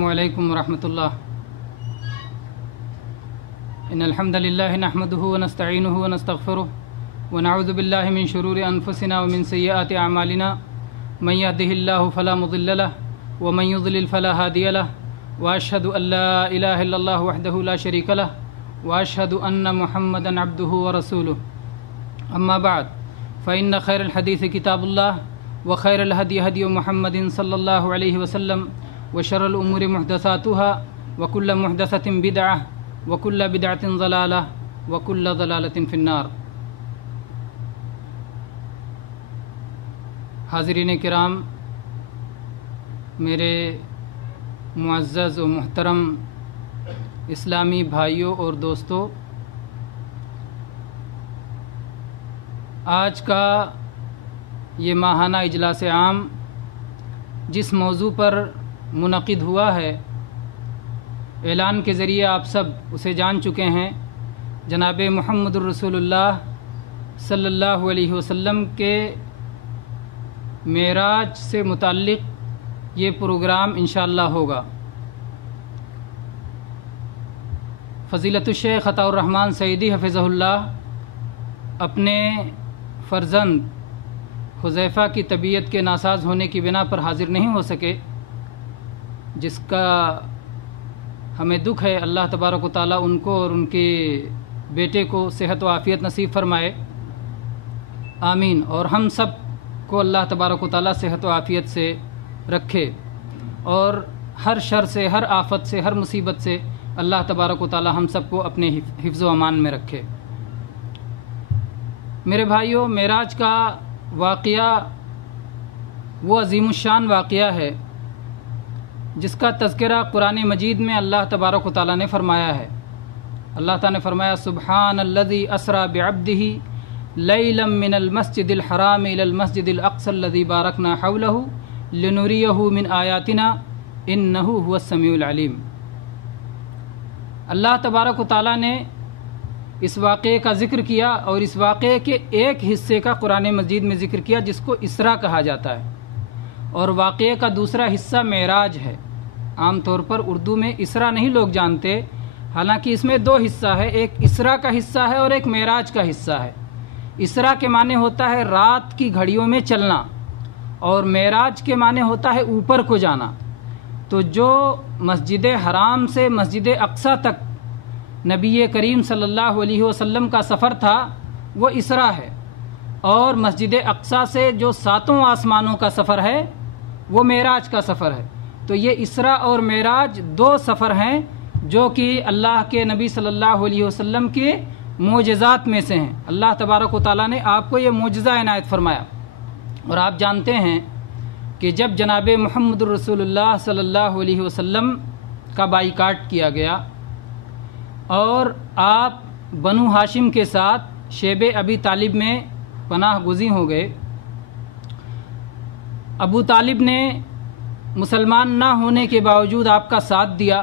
السلام علیکم ورحمۃ اللہ۔ ان الحمد للہ نحمده ونستعینه ونستغفره ونعوذ باللہ من شرور انفسنا ومن سیئات اعمالنا من يهده الله فلا مضل له ومن يضلل فلا هادي له واشهد ان لا اله الا الله وحده لا شريك له واشهد ان محمدا عبده ورسوله اما بعد فان خير الحديث كتاب الله وخير الهدي هدي محمد صلى الله عليه وسلم وشر الأمور محدثاتها وكل محدثة بدعة وكل بدعة ضلالة وكل ضلالة في النار۔ حاضرین کرام، میرے معزز و محترم اسلامی بھائیوں اور دوستوں، آج کا یہ ماہانہ اجلاس عام جس موضوع پر منعقد ہوا ہے، اعلان کے ذریعے آپ سب اسے جان چکے ہیں۔ جناب محمد الرسول اللہ صلی اللہ علیہ وسلم کے معراج سے متعلق یہ پروگرام انشاءاللہ ہوگا۔ فضیلت الشیخ عطاء الرحمن سعیدی حفظہ اللہ اپنے فرزند حذیفہ کی طبیعت کے ناساز ہونے کی بنا پر حاضر نہیں ہو سکے، جس کا ہمیں دکھ ہے۔ اللہ تبارک و تعالیٰ ان کو اور ان کے بیٹے کو صحت و عافیت نصیب فرمائے، آمین۔ اور ہم سب کو اللہ تبارک و تعالیٰ صحت و عافیت سے رکھے، اور ہر شر سے، ہر آفت سے، ہر مصیبت سے اللہ تبارک و تعالیٰ ہم سب کو اپنے حفظ و امان میں رکھے۔ میرے بھائیوں، معراج کا واقعہ وہ عظیم الشان واقعہ ہے جس کا تذکرہ قرآن مجید میں اللہ تبارک و تعالیٰ نے فرمایا ہے۔ اللہ تعالیٰ نے فرمایا، سبحان الذی اسریٰ بعبدہ لیلا من المسجد الحرام الی المسجد الاقصی الذی بارکنا حولہ لنریہ من آیاتنا انہ هو السمیع العلیم۔ اللہ تبارک و تعالیٰ نے اس واقعے کا ذکر کیا، اور اس واقعے کے ایک حصے کا قرآن مجید میں ذکر کیا جس کو اسراء کہا جاتا ہے، اور واقعے کا دوسرا حصہ معراج ہے۔ عام طور پر اردو میں اسراء نہیں لوگ جانتے، حالانکہ اس میں دو حصہ ہے، ایک اسراء کا حصہ ہے اور ایک معراج کا حصہ ہے۔ اسراء کے معنی ہوتا ہے رات کی گھڑیوں میں چلنا، اور معراج کے معنی ہوتا ہے اوپر کو جانا۔ تو جو مسجد حرام سے مسجد اقصی تک نبی کریم صلی اللہ علیہ وسلم کا سفر تھا وہ اسراء ہے، اور مسجد اقصی سے جو 7 آسمانوں کا سفر ہے وہ معراج کا سفر ہے۔ تو یہ اسراء اور معراج دو سفر ہیں جو کہ اللہ کے نبی صلی اللہ علیہ وسلم کے معجزات میں سے ہیں۔ اللہ تبارک و تعالیٰ نے آپ کو یہ معجزہ عنایت فرمایا، اور آپ جانتے ہیں کہ جب جناب محمد الرسول اللہ صلی اللہ علیہ وسلم کا بائیکاٹ کیا گیا اور آپ بنو ہاشم کے ساتھ شیب ابی طالب میں پناہ گزین ہو گئے، ابو طالب نے مسلمان نہ ہونے کے باوجود آپ کا ساتھ دیا،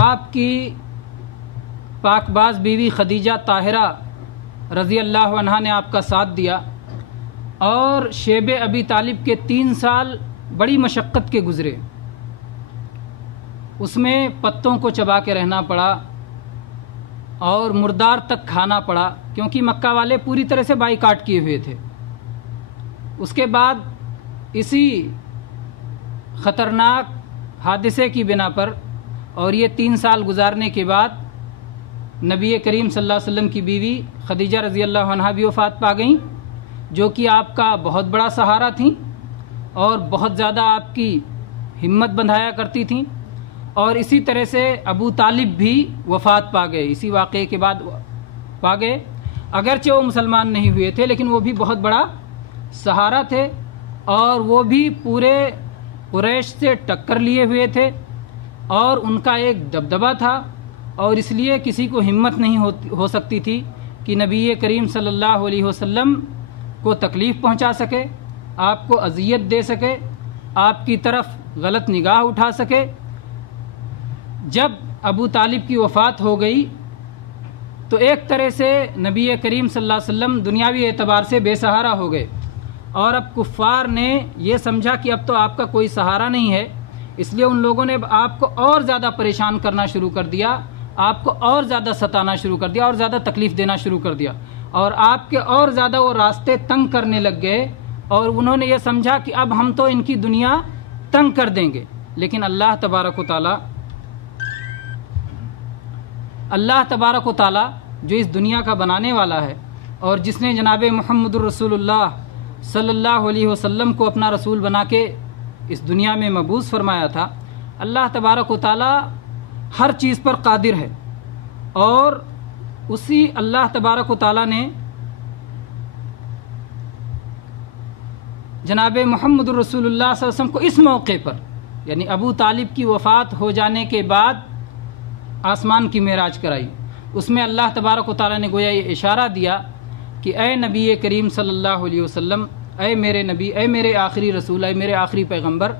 آپ کی پاک باز بیوی خدیجہ طاہرہ رضی اللہ عنہا نے آپ کا ساتھ دیا، اور شیب ابی طالب کے 3 سال بڑی مشقت کے گزرے۔ اس میں پتوں کو چبا کے رہنا پڑا اور مردار تک کھانا پڑا، کیونکہ مکہ والے پوری طرح سے بائیکاٹ کیے ہوئے تھے۔ اس کے بعد اسی خطرناک حادثے کی بنا پر اور یہ 3 سال گزارنے کے بعد نبی کریم صلی اللہ علیہ وسلم کی بیوی خدیجہ رضی اللہ عنہا بھی وفات پا گئیں، جو کہ آپ کا بہت بڑا سہارا تھیں اور بہت زیادہ آپ کی ہمت بندھایا کرتی تھیں۔ اور اسی طرح سے ابو طالب بھی وفات پا گئے، اسی واقعے کے بعد پا گئے۔ اگرچہ وہ مسلمان نہیں ہوئے تھے لیکن وہ بھی بہت بڑا سہارا تھے، اور وہ بھی پورے قریش سے ٹکر لیے ہوئے تھے، اور ان کا ایک دبدبہ تھا، اور اس لیے کسی کو ہمت نہیں ہو سکتی تھی کہ نبی کریم صلی اللہ علیہ وسلم کو تکلیف پہنچا سکے، آپ کو اذیت دے سکے، آپ کی طرف غلط نگاہ اٹھا سکے۔ جب ابو طالب کی وفات ہو گئی تو ایک طرح سے نبی کریم صلی اللہ علیہ وسلم دنیاوی اعتبار سے بے سہارا ہو گئے، اور اب کفار نے یہ سمجھا کہ اب تو آپ کا کوئی سہارا نہیں ہے، اس لیے ان لوگوں نے آپ کو اور زیادہ پریشان کرنا شروع کر دیا، آپ کو اور زیادہ ستانا شروع کر دیا، اور زیادہ تکلیف دینا شروع کر دیا، اور آپ کے اور زیادہ وہ راستے تنگ کرنے لگ گئے، اور انہوں نے یہ سمجھا کہ اب ہم تو ان کی دنیا تنگ کر دیں گے۔ لیکن اللہ تبارک و تعالی جو اس دنیا کا بنانے والا ہے، اور جس نے جناب محمد الرسول اللہ صلی اللہ علیہ وسلم کو اپنا رسول بنا کے اس دنیا میں مبعوث فرمایا تھا، اللہ تبارک و تعالی ہر چیز پر قادر ہے، اور اسی اللہ تبارک و تعالی نے جناب محمد الرسول اللہ صلی اللہ علیہ وسلم کو اس موقع پر، یعنی ابو طالب کی وفات ہو جانے کے بعد آسمان کی معراج کرائی۔ اس میں اللہ تبارک و تعالی نے گویا یہ اشارہ دیا کہ اے نبی کریم صلی اللہ علیہ وسلم، اے میرے نبی، اے میرے آخری رسول، اے میرے آخری پیغمبر،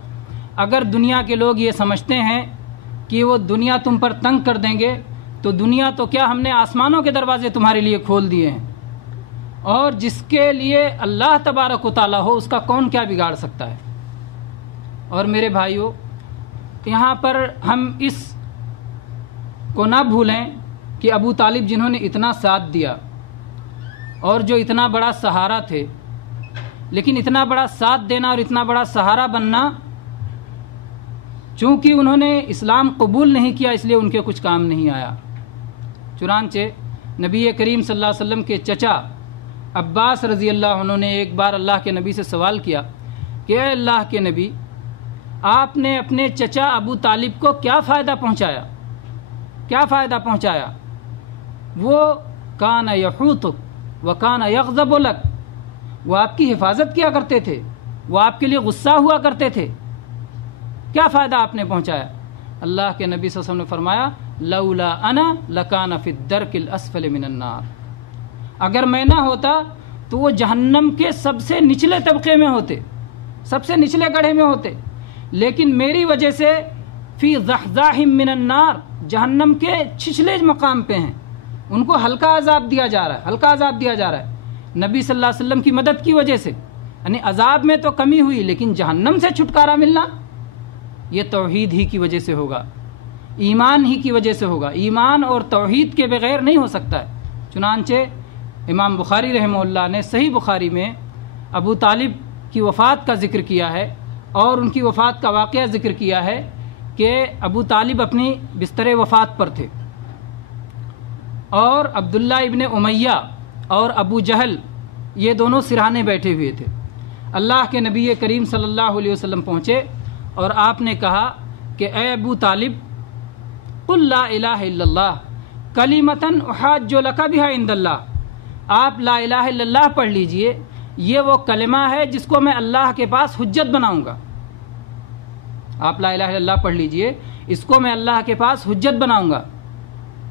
اگر دنیا کے لوگ یہ سمجھتے ہیں کہ وہ دنیا تم پر تنگ کر دیں گے، تو دنیا تو کیا، ہم نے آسمانوں کے دروازے تمہارے لیے کھول دیے ہیں، اور جس کے لیے اللہ تبارک و تعالی ہو اس کا کون کیا بگاڑ سکتا ہے۔ اور میرے بھائیوں، یہاں پر ہم اس کو نہ بھولیں کہ ابو طالب جنہوں نے اتنا ساتھ دیا اور جو اتنا بڑا سہارا تھے، لیکن اتنا بڑا ساتھ دینا اور اتنا بڑا سہارا بننا، چونکہ انہوں نے اسلام قبول نہیں کیا اس لیے ان کے کچھ کام نہیں آیا۔ چنانچہ نبی کریم صلی اللہ علیہ وسلم کے چچا عباس رضی اللہ عنہ نے ایک بار اللہ کے نبی سے سوال کیا کہ اے اللہ کے نبی، آپ نے اپنے چچا ابو طالب کو کیا فائدہ پہنچایا، کیا فائدہ پہنچایا؟ وہ کان یحوطک وکان یغضب لک، وہ آپ کی حفاظت کیا کرتے تھے، وہ آپ کے لیے غصہ ہوا کرتے تھے، کیا فائدہ آپ نے پہنچایا؟ اللہ کے نبی صلی اللہ علیہ وسلم نے فرمایا لولا انا لکان فی الدرک الاسفل من النار، اگر میں نہ ہوتا تو وہ جہنم کے سب سے نچلے طبقے میں ہوتے، سب سے نچلے گڑھے میں ہوتے، لیکن میری وجہ سے فی ضحضاح من النار، جہنم کے چھچلے مقام پہ ہیں، ان کو ہلکا عذاب دیا جا رہا ہے، ہلکا عذاب دیا جا رہا ہے نبی صلی اللہ علیہ وسلم کی مدد کی وجہ سے۔ یعنی عذاب میں تو کمی ہوئی، لیکن جہنم سے چھٹکارا ملنا یہ توحید ہی کی وجہ سے ہوگا، ایمان ہی کی وجہ سے ہوگا، ایمان اور توحید کے بغیر نہیں ہو سکتا ہے۔ چنانچہ امام بخاری رحمہ اللہ نے صحیح بخاری میں ابو طالب کی وفات کا ذکر کیا ہے، اور ان کی وفات کا واقعہ ذکر کیا ہے کہ ابو طالب اپنی بستر وفات پر تھے، اور عبداللہ ابن امیہ اور ابو جہل یہ دونوں سرہانے بیٹھے ہوئے تھے۔ اللہ کے نبی کریم صلی اللہ علیہ وسلم پہنچے اور آپ نے کہا کہ اے ابو طالب، قل لا الہ الا اللہ کلمۃ احاج لک بہا عند اللہ، آپ لا الہ الا اللہ پڑھ لیجئے، یہ وہ کلمہ ہے جس کو میں اللہ کے پاس حجت بناؤں گا۔ آپ لا الہ الا اللہ پڑھ لیجئے، اس کو میں اللہ کے پاس حجت بناؤں گا۔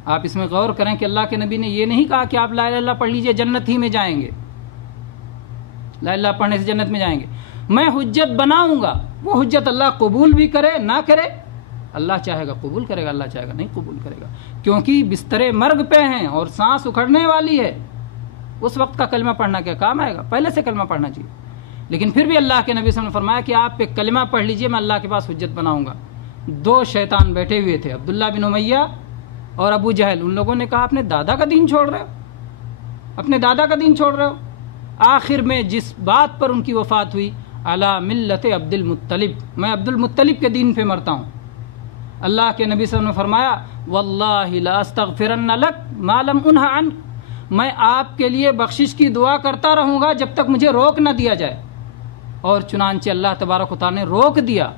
آپ اس میں غور کریں کہ اللہ کے نبی نے یہ نہیں کہا کہ آپ لا الہ الا اللہ پڑھ لیجئے جنت ہی میں جائیں گے، لا الہ الا اللہ پڑھنے سے جنت میں جائیں گے، میں حجت بناؤں گا۔ وہ حجت اللہ قبول بھی کرے نہ کرے، اللہ چاہے گا قبول کرے گا، اللہ چاہے گا نہیں قبول کرے گا، کیونکہ بستر مرگ پہ ہیں اور سانس اکھڑنے والی ہے، اس وقت کا کلمہ پڑھنا کیا کام آئے گا؟ پہلے سے کلمہ پڑھنا چاہیے۔ لیکن پھر بھی اللہ کے نبی صلی اللہ علیہ وسلم نے فرمایا کہ آپ ایک کلمہ پڑھ لیجئے، میں اللہ کے پاس حجت بناؤں گا۔ دو شیطان بیٹھے ہوئے تھے، عبداللہ بن امیہ اور ابو جہل، ان لوگوں نے کہا اپنے دادا کا دین چھوڑ رہے ہو، اپنے دادا کا دین چھوڑ رہے ہو۔ آخر میں جس بات پر ان کی وفات ہوئی، علی ملت عبد المطلب، میں عبد المطلب کے دین پہ مرتا ہوں۔ اللہ کے نبی صلی اللہ علیہ وسلم نے فرمایا واللہ لا استغفرن لک ما لم انہ عنک، میں آپ کے لیے بخشش کی دعا کرتا رہوں گا جب تک مجھے روک نہ دیا جائے۔ اور چنانچہ اللہ تبارک و تعالی نے روک دیا۔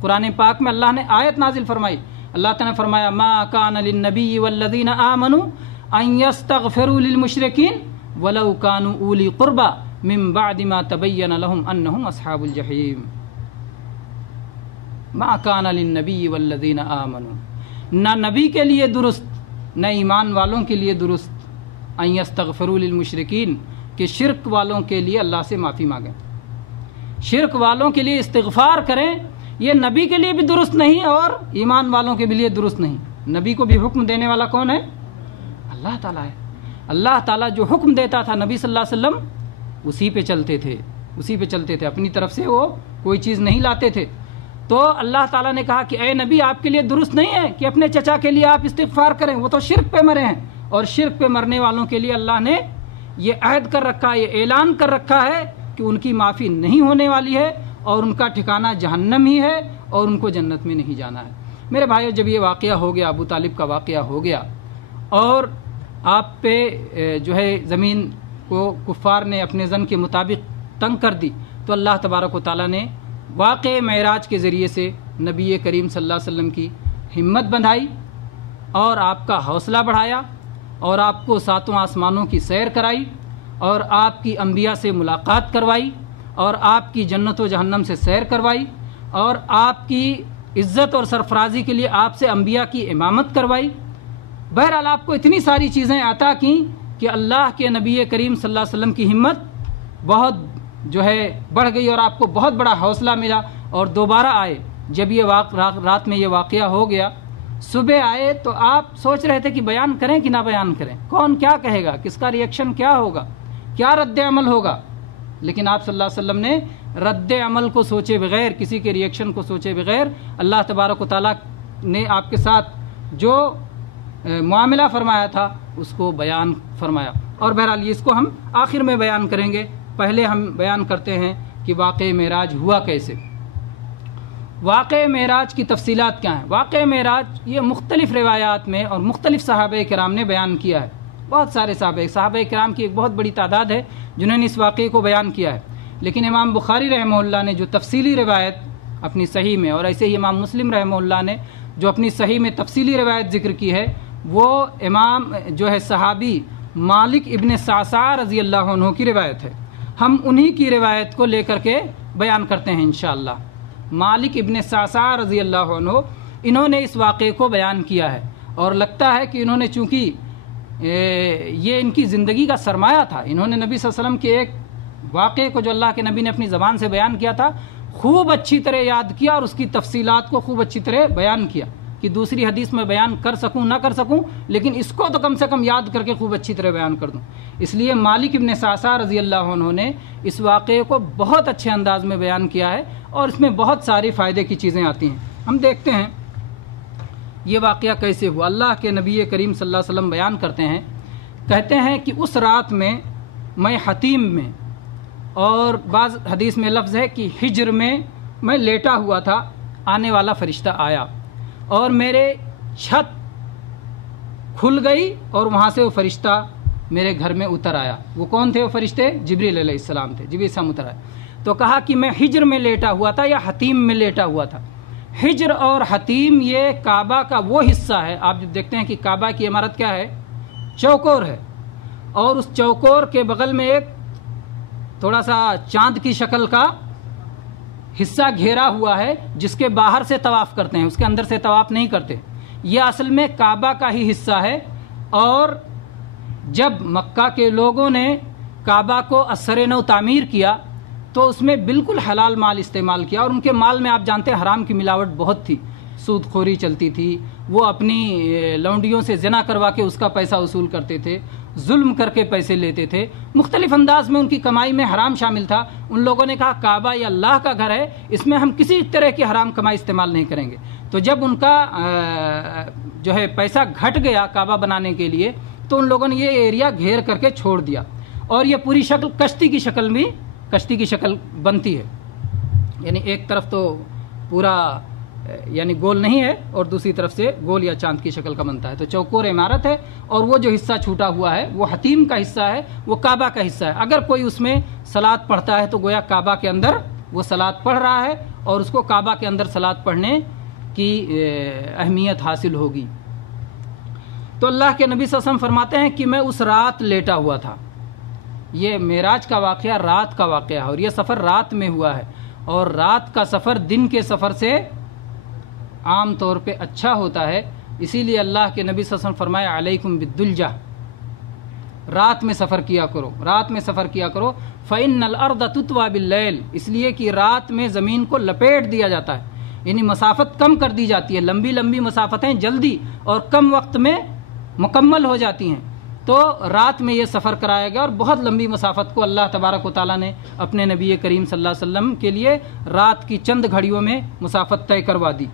قرآن پاک میں اللہ نے آیت نازل فرمائی، اللہ تعالی نے فرمایا ما کان للنبی والذین آمنوا ان یستغفروا للمشرکین ولو کانوا اولی قربى من بعد ما تبین لهم انہم اصحاب الجحیم۔ ما کان للنبی والذین آمنوا، نہ نبی کے لیے درست نہ ایمان والوں کے لیے درست، ان یستغفروا للمشرکین، کہ شرک والوں کے لیے اللہ سے معافی مانگیں، شرک والوں کے لیے استغفار کریں، یہ نبی کے لیے بھی درست نہیں اور ایمان والوں کے لیے درست نہیں۔ نبی کو بھی حکم دینے والا کون ہے؟ اللہ تعالیٰ ہے۔ اللہ تعالیٰ جو حکم دیتا تھا نبی صلی اللہ علیہ وسلم اسی پہ چلتے تھے، اسی پہ چلتے تھے، اپنی طرف سے وہ کوئی چیز نہیں لاتے تھے۔ تو اللہ تعالیٰ نے کہا کہ اے نبی آپ کے لیے درست نہیں ہے کہ اپنے چچا کے لیے آپ استغفار کریں، وہ تو شرک پہ مرے ہیں، اور شرک پہ مرنے والوں کے لیے اللہ نے یہ عہد کر رکھا ہے، یہ اعلان کر رکھا ہے کہ ان کی معافی نہیں ہونے والی ہے اور ان کا ٹھکانہ جہنم ہی ہے اور ان کو جنت میں نہیں جانا ہے۔ میرے بھائیو، جب یہ واقعہ ہو گیا، ابو طالب کا واقعہ ہو گیا اور آپ پہ جو ہے زمین کو کفار نے اپنے ظن کے مطابق تنگ کر دی، تو اللہ تبارک و تعالیٰ نے واقع معراج کے ذریعے سے نبی کریم صلی اللہ علیہ وسلم کی ہمت بندھائی اور آپ کا حوصلہ بڑھایا اور آپ کو ساتوں آسمانوں کی سیر کرائی اور آپ کی انبیاء سے ملاقات کروائی اور آپ کی جنت و جہنم سے سیر کروائی اور آپ کی عزت اور سرفرازی کے لیے آپ سے انبیاء کی امامت کروائی۔ بہرحال آپ کو اتنی ساری چیزیں عطا کیں کہ اللہ کے نبی کریم صلی اللہ علیہ وسلم کی ہمت بہت جو ہے بڑھ گئی اور آپ کو بہت بڑا حوصلہ ملا، اور دوبارہ آئے جب یہ رات میں یہ واقعہ ہو گیا، صبح آئے تو آپ سوچ رہے تھے کہ بیان کریں کہ نہ بیان کریں، کون کیا کہے گا، کس کا ریئیکشن کیا ہوگا، کیا رد عمل ہوگا، لیکن آپ صلی اللہ علیہ وسلم نے رد عمل کو سوچے بغیر، کسی کے ریئیکشن کو سوچے بغیر اللہ تبارک و تعالیٰ نے آپ کے ساتھ جو معاملہ فرمایا تھا اس کو بیان فرمایا۔ اور بہرحال اس کو ہم آخر میں بیان کریں گے، پہلے ہم بیان کرتے ہیں کہ واقع معراج ہوا کیسے۔ واقع معراج کی تفصیلات کیا ہیں؟ واقع معراج یہ مختلف روایات میں اور مختلف صحابہ کرام نے بیان کیا ہے، بہت سارے صحابہ کرام کی ایک بہت بڑی تعداد ہے جنہوں نے اس واقعے کو بیان کیا ہے، لیکن امام بخاری رحمہ اللہ نے جو تفصیلی روایت اپنی صحیح میں، اور ایسے ہی امام مسلم رحمہ اللہ نے جو اپنی صحیح میں تفصیلی روایت ذکر کی ہے، وہ امام جو ہے صحابی مالک ابن صعصع رضی اللہ عنہ کی روایت ہے۔ ہم انہی کی روایت کو لے کر کے بیان کرتے ہیں انشاءاللہ۔ مالک ابن صعصع رضی اللہ عنہ انہوں نے اس واقعے کو بیان کیا ہے، اور لگتا ہے کہ انہوں نے چونکہ یہ ان کی زندگی کا سرمایہ تھا، انہوں نے نبی صلی اللہ علیہ وسلم کے ایک واقعے کو جو اللہ کے نبی نے اپنی زبان سے بیان کیا تھا خوب اچھی طرح یاد کیا اور اس کی تفصیلات کو خوب اچھی طرح بیان کیا کہ دوسری حدیث میں بیان کر سکوں نہ کر سکوں، لیکن اس کو تو کم سے کم یاد کر کے خوب اچھی طرح بیان کر دوں۔ اس لیے مالک ابن صعصع رضی اللہ عنہ نے اس واقعے کو بہت اچھے انداز میں بیان کیا ہے، اور اس میں بہت ساری فائدے کی چیزیں آتی ہیں۔ ہم دیکھتے ہیں یہ واقعہ کیسے ہوا۔ اللہ کے نبی کریم صلی اللہ علیہ وسلم بیان کرتے ہیں، کہتے ہیں کہ اس رات میں حتیم میں، اور بعض حدیث میں لفظ ہے کہ حجر میں لیٹا ہوا تھا، آنے والا فرشتہ آیا اور میرے چھت کھل گئی اور وہاں سے وہ فرشتہ میرے گھر میں اتر آیا۔ وہ کون تھے وہ فرشتے؟ جبریل علیہ السلام تھے، جبریل السلام اتر آئے تو کہا کہ میں حجر میں لیٹا ہوا تھا یا حتیم میں لیٹا ہوا تھا۔ حجر اور حتیم یہ کعبہ کا وہ حصہ ہے، آپ جب دیکھتے ہیں کہ کعبہ کی عمارت کیا ہے، چوکور ہے، اور اس چوکور کے بغل میں ایک تھوڑا سا چاند کی شکل کا حصہ گھیرا ہوا ہے جس کے باہر سے طواف کرتے ہیں، اس کے اندر سے طواف نہیں کرتے۔ یہ اصل میں کعبہ کا ہی حصہ ہے، اور جب مکہ کے لوگوں نے کعبہ کو اثر نو تعمیر کیا تو اس میں بالکل حلال مال استعمال کیا، اور ان کے مال میں آپ جانتے ہیں حرام کی ملاوٹ بہت تھی، سود خوری چلتی تھی، وہ اپنی لونڈیوں سے زنا کروا کے اس کا پیسہ وصول کرتے تھے، ظلم کر کے پیسے لیتے تھے، مختلف انداز میں ان کی کمائی میں حرام شامل تھا۔ ان لوگوں نے کہا کعبہ یہ اللہ کا گھر ہے، اس میں ہم کسی طرح کی حرام کمائی استعمال نہیں کریں گے۔ تو جب ان کا جو ہے پیسہ گھٹ گیا کعبہ بنانے کے لیے، تو ان لوگوں نے یہ ایریا گھیر کر کے چھوڑ دیا، اور یہ پوری شکل کشتی کی شکل بنتی ہے، یعنی ایک طرف تو پورا یعنی گول نہیں ہے اور دوسری طرف سے گول یا چاند کی شکل کا بنتا ہے، تو چوکور عمارت ہے، اور وہ جو حصہ چھوٹا ہوا ہے وہ حتیم کا حصہ ہے، وہ کعبہ کا حصہ ہے۔ اگر کوئی اس میں صلاۃ پڑھتا ہے تو گویا کعبہ کے اندر وہ صلاۃ پڑھ رہا ہے، اور اس کو کعبہ کے اندر صلاۃ پڑھنے کی اہمیت حاصل ہوگی۔ تو اللہ کے نبی صلی اللہ علیہ وسلم فرماتے ہیں کہ میں اس رات لیٹا ہوا تھا۔ یہ معراج کا واقعہ رات کا واقعہ ہے، اور یہ سفر رات میں ہوا ہے، اور رات کا سفر دن کے سفر سے عام طور پہ اچھا ہوتا ہے، اسی لیے اللہ کے نبی صلی اللہ علیہ وسلم فرمایا علیکم بالدلجہ، رات میں سفر کیا کرو، رات میں سفر کیا کرو، فإن الأرض تطوى باللیل، اس لیے کہ رات میں زمین کو لپیٹ دیا جاتا ہے، یعنی مسافت کم کر دی جاتی ہے، لمبی لمبی مسافتیں جلدی اور کم وقت میں مکمل ہو جاتی ہیں، تو رات میں یہ سفر کرایا گیا، اور بہت لمبی مسافت کو اللہ تبارک و تعالیٰ نے اپنے نبی کریم صلی اللہ علیہ وسلم کے لیے رات کی چند گھڑیوں میں مسافت طے کروا دی۔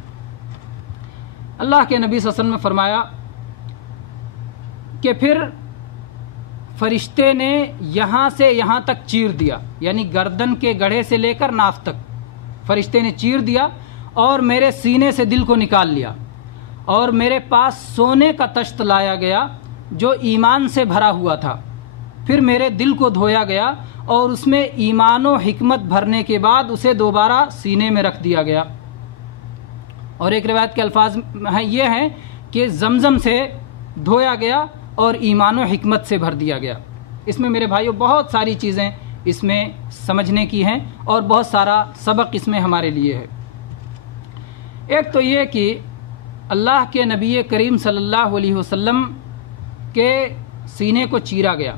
اللہ کے نبی صلی اللہ علیہ وسلم نے فرمایا کہ پھر فرشتے نے یہاں سے یہاں تک چیر دیا، یعنی گردن کے گڑھے سے لے کر ناف تک فرشتے نے چیر دیا، اور میرے سینے سے دل کو نکال لیا، اور میرے پاس سونے کا تشت لایا گیا جو ایمان سے بھرا ہوا تھا، پھر میرے دل کو دھویا گیا اور اس میں ایمان و حکمت بھرنے کے بعد اسے دوبارہ سینے میں رکھ دیا گیا۔ اور ایک روایت کے الفاظ یہ ہیں کہ زمزم سے دھویا گیا اور ایمان و حکمت سے بھر دیا گیا۔ اس میں میرے بھائیوں بہت ساری چیزیں اس میں سمجھنے کی ہیں اور بہت سارا سبق اس میں ہمارے لیے ہے۔ ایک تو یہ کہ اللہ کے نبی کریم صلی اللہ علیہ وسلم کے سینے کو چیرا گیا،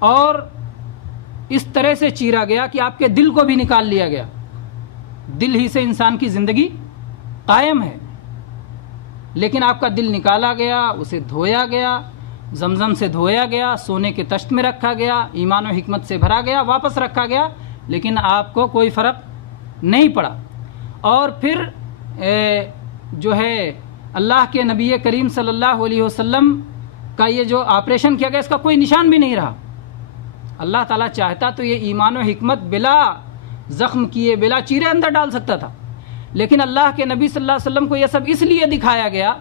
اور اس طرح سے چیرا گیا کہ آپ کے دل کو بھی نکال لیا گیا۔ دل ہی سے انسان کی زندگی قائم ہے، لیکن آپ کا دل نکالا گیا، اسے دھویا گیا، زمزم سے دھویا گیا، سونے کے تشت میں رکھا گیا، ایمان و حکمت سے بھرا گیا، واپس رکھا گیا، لیکن آپ کو کوئی فرق نہیں پڑا۔ اور پھر جو ہے اللہ کے نبی کریم صلی اللہ علیہ وسلم کا یہ جو آپریشن کیا گیا اس کا کوئی نشان بھی نہیں رہا۔ اللہ تعالیٰ چاہتا تو یہ ایمان و حکمت بلا زخم کیے بلا چیرے اندر ڈال سکتا تھا، لیکن اللہ کے نبی صلی اللہ علیہ وسلم کو یہ سب اس لیے دکھایا گیا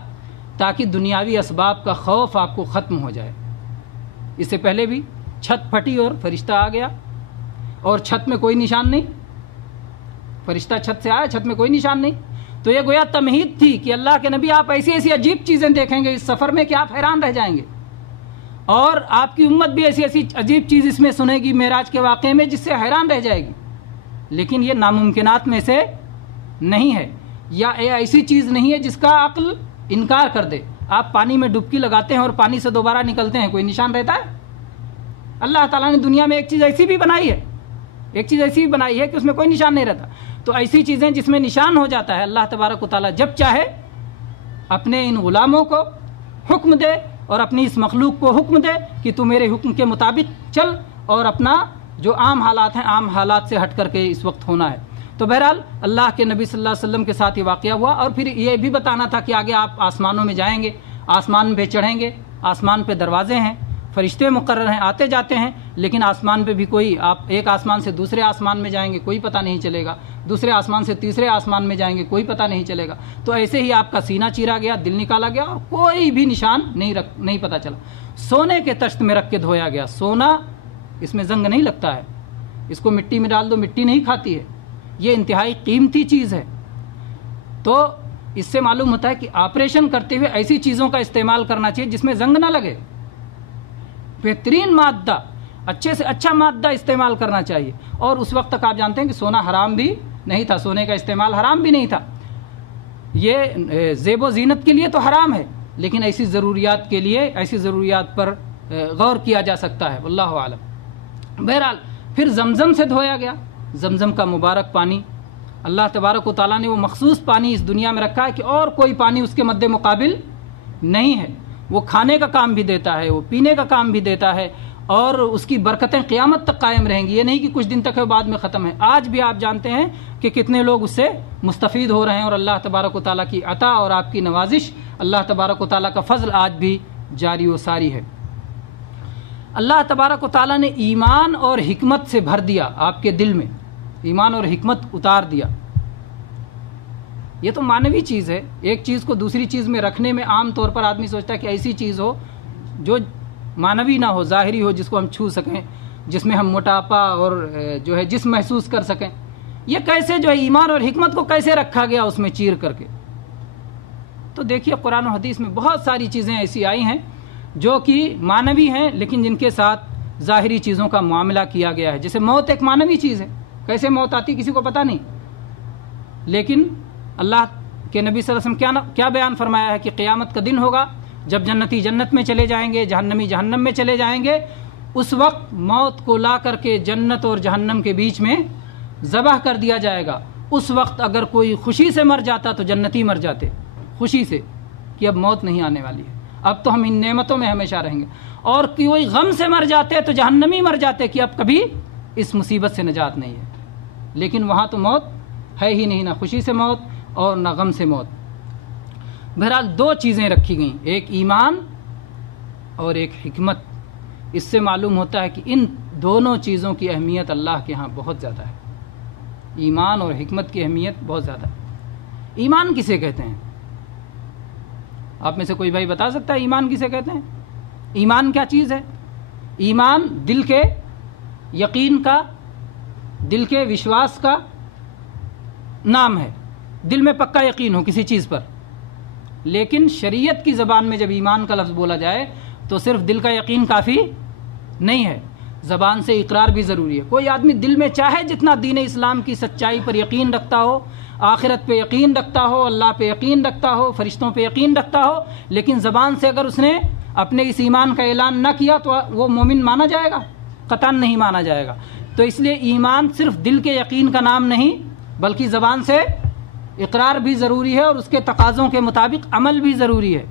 تاکہ دنیاوی اسباب کا خوف آپ کو ختم ہو جائے۔ اس سے پہلے بھی چھت پھٹی اور فرشتہ آ گیا، اور چھت میں کوئی نشان نہیں، فرشتہ چھت سے آیا، چھت میں کوئی نشان نہیں، تو یہ گویا تمہید تھی کہ اللہ کے نبی آپ ایسی ایسی عجیب چیزیں دیکھیں گے اس سفر میں کہ آپ حیران رہ جائیں گے، اور آپ کی امت بھی ایسی ایسی عجیب چیز اس میں سنے گی معراج کے واقعے میں جس سے حیران رہ جائے گی۔ لیکن یہ ناممکنات میں سے نہیں ہے، یا ایسی چیز نہیں ہے جس کا عقل انکار کر دے۔ آپ پانی میں ڈبکی لگاتے ہیں اور پانی سے دوبارہ نکلتے ہیں، کوئی نشان رہتا ہے؟ اللہ تعالیٰ نے دنیا میں ایک چیز ایسی بھی بنائی ہے کہ اس میں کوئی نشان نہیں رہتا۔ تو ایسی چیزیں جس میں نشان ہو جاتا ہے، اللہ تبارک و تعالیٰ جب چاہے اپنے ان غلاموں کو حکم دے اور اپنی اس مخلوق کو حکم دے کہ تو میرے حکم کے مطابق چل، اور اپنا جو عام حالات ہیں عام حالات سے ہٹ کر کے اس وقت ہونا ہے۔ تو بہرحال اللہ کے نبی صلی اللہ علیہ وسلم کے ساتھ یہ واقعہ ہوا، اور پھر یہ بھی بتانا تھا کہ آگے آپ آسمانوں میں جائیں گے، آسمان پہ چڑھیں گے، آسمان پہ دروازے ہیں، فرشتے مقرر ہیں، آتے جاتے ہیں، لیکن آسمان پہ بھی کوئی، آپ ایک آسمان سے دوسرے آسمان میں جائیں گے کوئی پتہ نہیں چلے گا، دوسرے آسمان سے تیسرے آسمان میں جائیں گے کوئی پتہ نہیں چلے گا۔ تو ایسے ہی آپ کا سینہ چیرا گیا، دل نکالا گیا، اور کوئی بھی نشان نہیں پتہ چلا۔ سونے کے تشت میں رکھ کے دھویا گیا۔ سونا اس میں زنگ نہیں لگتا ہے، اس کو مٹی میں ڈال دو مٹی نہیں کھاتی ہے، یہ انتہائی قیمتی چیز ہے۔ تو اس سے معلوم ہوتا ہے کہ آپریشن کرتے ہوئے ایسی چیزوں کا استعمال کرنا چاہیے جس میں زنگ نہ لگے، بہترین مادہ، اچھے سے اچھا مادہ استعمال کرنا چاہیے۔ اور اس وقت تک آپ جانتے ہیں کہ سونا حرام بھی نہیں تھا، سونے کا استعمال حرام بھی نہیں تھا، یہ زیب و زینت کے لیے تو حرام ہے، لیکن ایسی ضروریات کے لیے، ایسی ضروریات پر غور کیا جا سکتا ہے، واللہ عالم۔ بہرحال پھر زمزم سے دھویا گیا، زمزم کا مبارک پانی، اللہ تبارک و تعالیٰ نے وہ مخصوص پانی اس دنیا میں رکھا ہے کہ اور کوئی پانی اس کے مد مقابل نہیں ہے۔ وہ کھانے کا کام بھی دیتا ہے، وہ پینے کا کام بھی دیتا ہے، اور اس کی برکتیں قیامت تک قائم رہیں گی، یہ نہیں کہ کچھ دن تک ہے بعد میں ختم ہے۔ آج بھی آپ جانتے ہیں کہ کتنے لوگ اس سے مستفید ہو رہے ہیں، اور اللہ تبارک و تعالیٰ کی عطا اور آپ کی نوازش، اللہ تبارک و تعالیٰ کا فضل آج بھی جاری و ساری ہے۔ اللہ تبارک و تعالیٰ نے ایمان اور حکمت سے بھر دیا، آپ کے دل میں ایمان اور حکمت اتار دیا۔ یہ تو معنوی چیز ہے، ایک چیز کو دوسری چیز میں رکھنے میں عام طور پر آدمی سوچتا ہے کہ ایسی چیز ہو جو معنوی نہ ہو، ظاہری ہو، جس کو ہم چھو سکیں، جس میں ہم موٹاپا اور جو ہے جسم محسوس کر سکیں۔ یہ کیسے جو ہے ایمان اور حکمت کو کیسے رکھا گیا اس میں چیر کر کے؟ تو دیکھیے قرآن و حدیث میں بہت ساری چیزیں ایسی آئی ہیں جو کہ معنوی ہیں، لیکن جن کے ساتھ ظاہری چیزوں کا معاملہ کیا گیا ہے۔ جیسے موت ایک معنوی چیز ہے، کیسے موت آتی کسی کو پتہ نہیں، لیکن اللہ کے نبی صلی اللہ علیہ وسلم کیا بیان فرمایا ہے کہ قیامت کا دن ہوگا جب جنتی جنت میں چلے جائیں گے، جہنمی جہنم میں چلے جائیں گے، اس وقت موت کو لا کر کے جنت اور جہنم کے بیچ میں ذبح کر دیا جائے گا۔ اس وقت اگر کوئی خوشی سے مر جاتا تو جنتی مر جاتے، خوشی سے کہ اب موت نہیں آنے والی ہے۔ اب تو ہم ان نعمتوں میں ہمیشہ رہیں گے، اور کوئی غم سے مر جاتے تو جہنمی مر جاتے کہ اب کبھی اس مصیبت سے نجات نہیں ہے، لیکن وہاں تو موت ہے ہی نہیں، نہ خوشی سے موت اور نہ غم سے موت۔ بہرحال دو چیزیں رکھی گئیں، ایک ایمان اور ایک حکمت۔ اس سے معلوم ہوتا ہے کہ ان دونوں چیزوں کی اہمیت اللہ کے ہاں بہت زیادہ ہے، ایمان اور حکمت کی اہمیت بہت زیادہ ہے۔ ایمان کسے کہتے ہیں؟ آپ میں سے کوئی بھائی بتا سکتا ہے ایمان کسے کہتے ہیں؟ ایمان کیا چیز ہے؟ ایمان دل کے یقین کا، دل کے وشواس کا نام ہے، دل میں پکا یقین ہو کسی چیز پر۔ لیکن شریعت کی زبان میں جب ایمان کا لفظ بولا جائے تو صرف دل کا یقین کافی نہیں ہے، زبان سے اقرار بھی ضروری ہے۔ کوئی آدمی دل میں چاہے جتنا دین اسلام کی سچائی پر یقین رکھتا ہو، آخرت پہ یقین رکھتا ہو، اللہ پہ یقین رکھتا ہو، فرشتوں پہ یقین رکھتا ہو، لیکن زبان سے اگر اس نے اپنے اس ایمان کا اعلان نہ کیا تو وہ مومن مانا جائے گا؟ قطعاً نہیں مانا جائے گا۔ تو اس لیے ایمان صرف دل کے یقین کا نام نہیں، بلکہ زبان سے اقرار بھی ضروری ہے اور اس کے تقاضوں کے مطابق عمل بھی ضروری ہے۔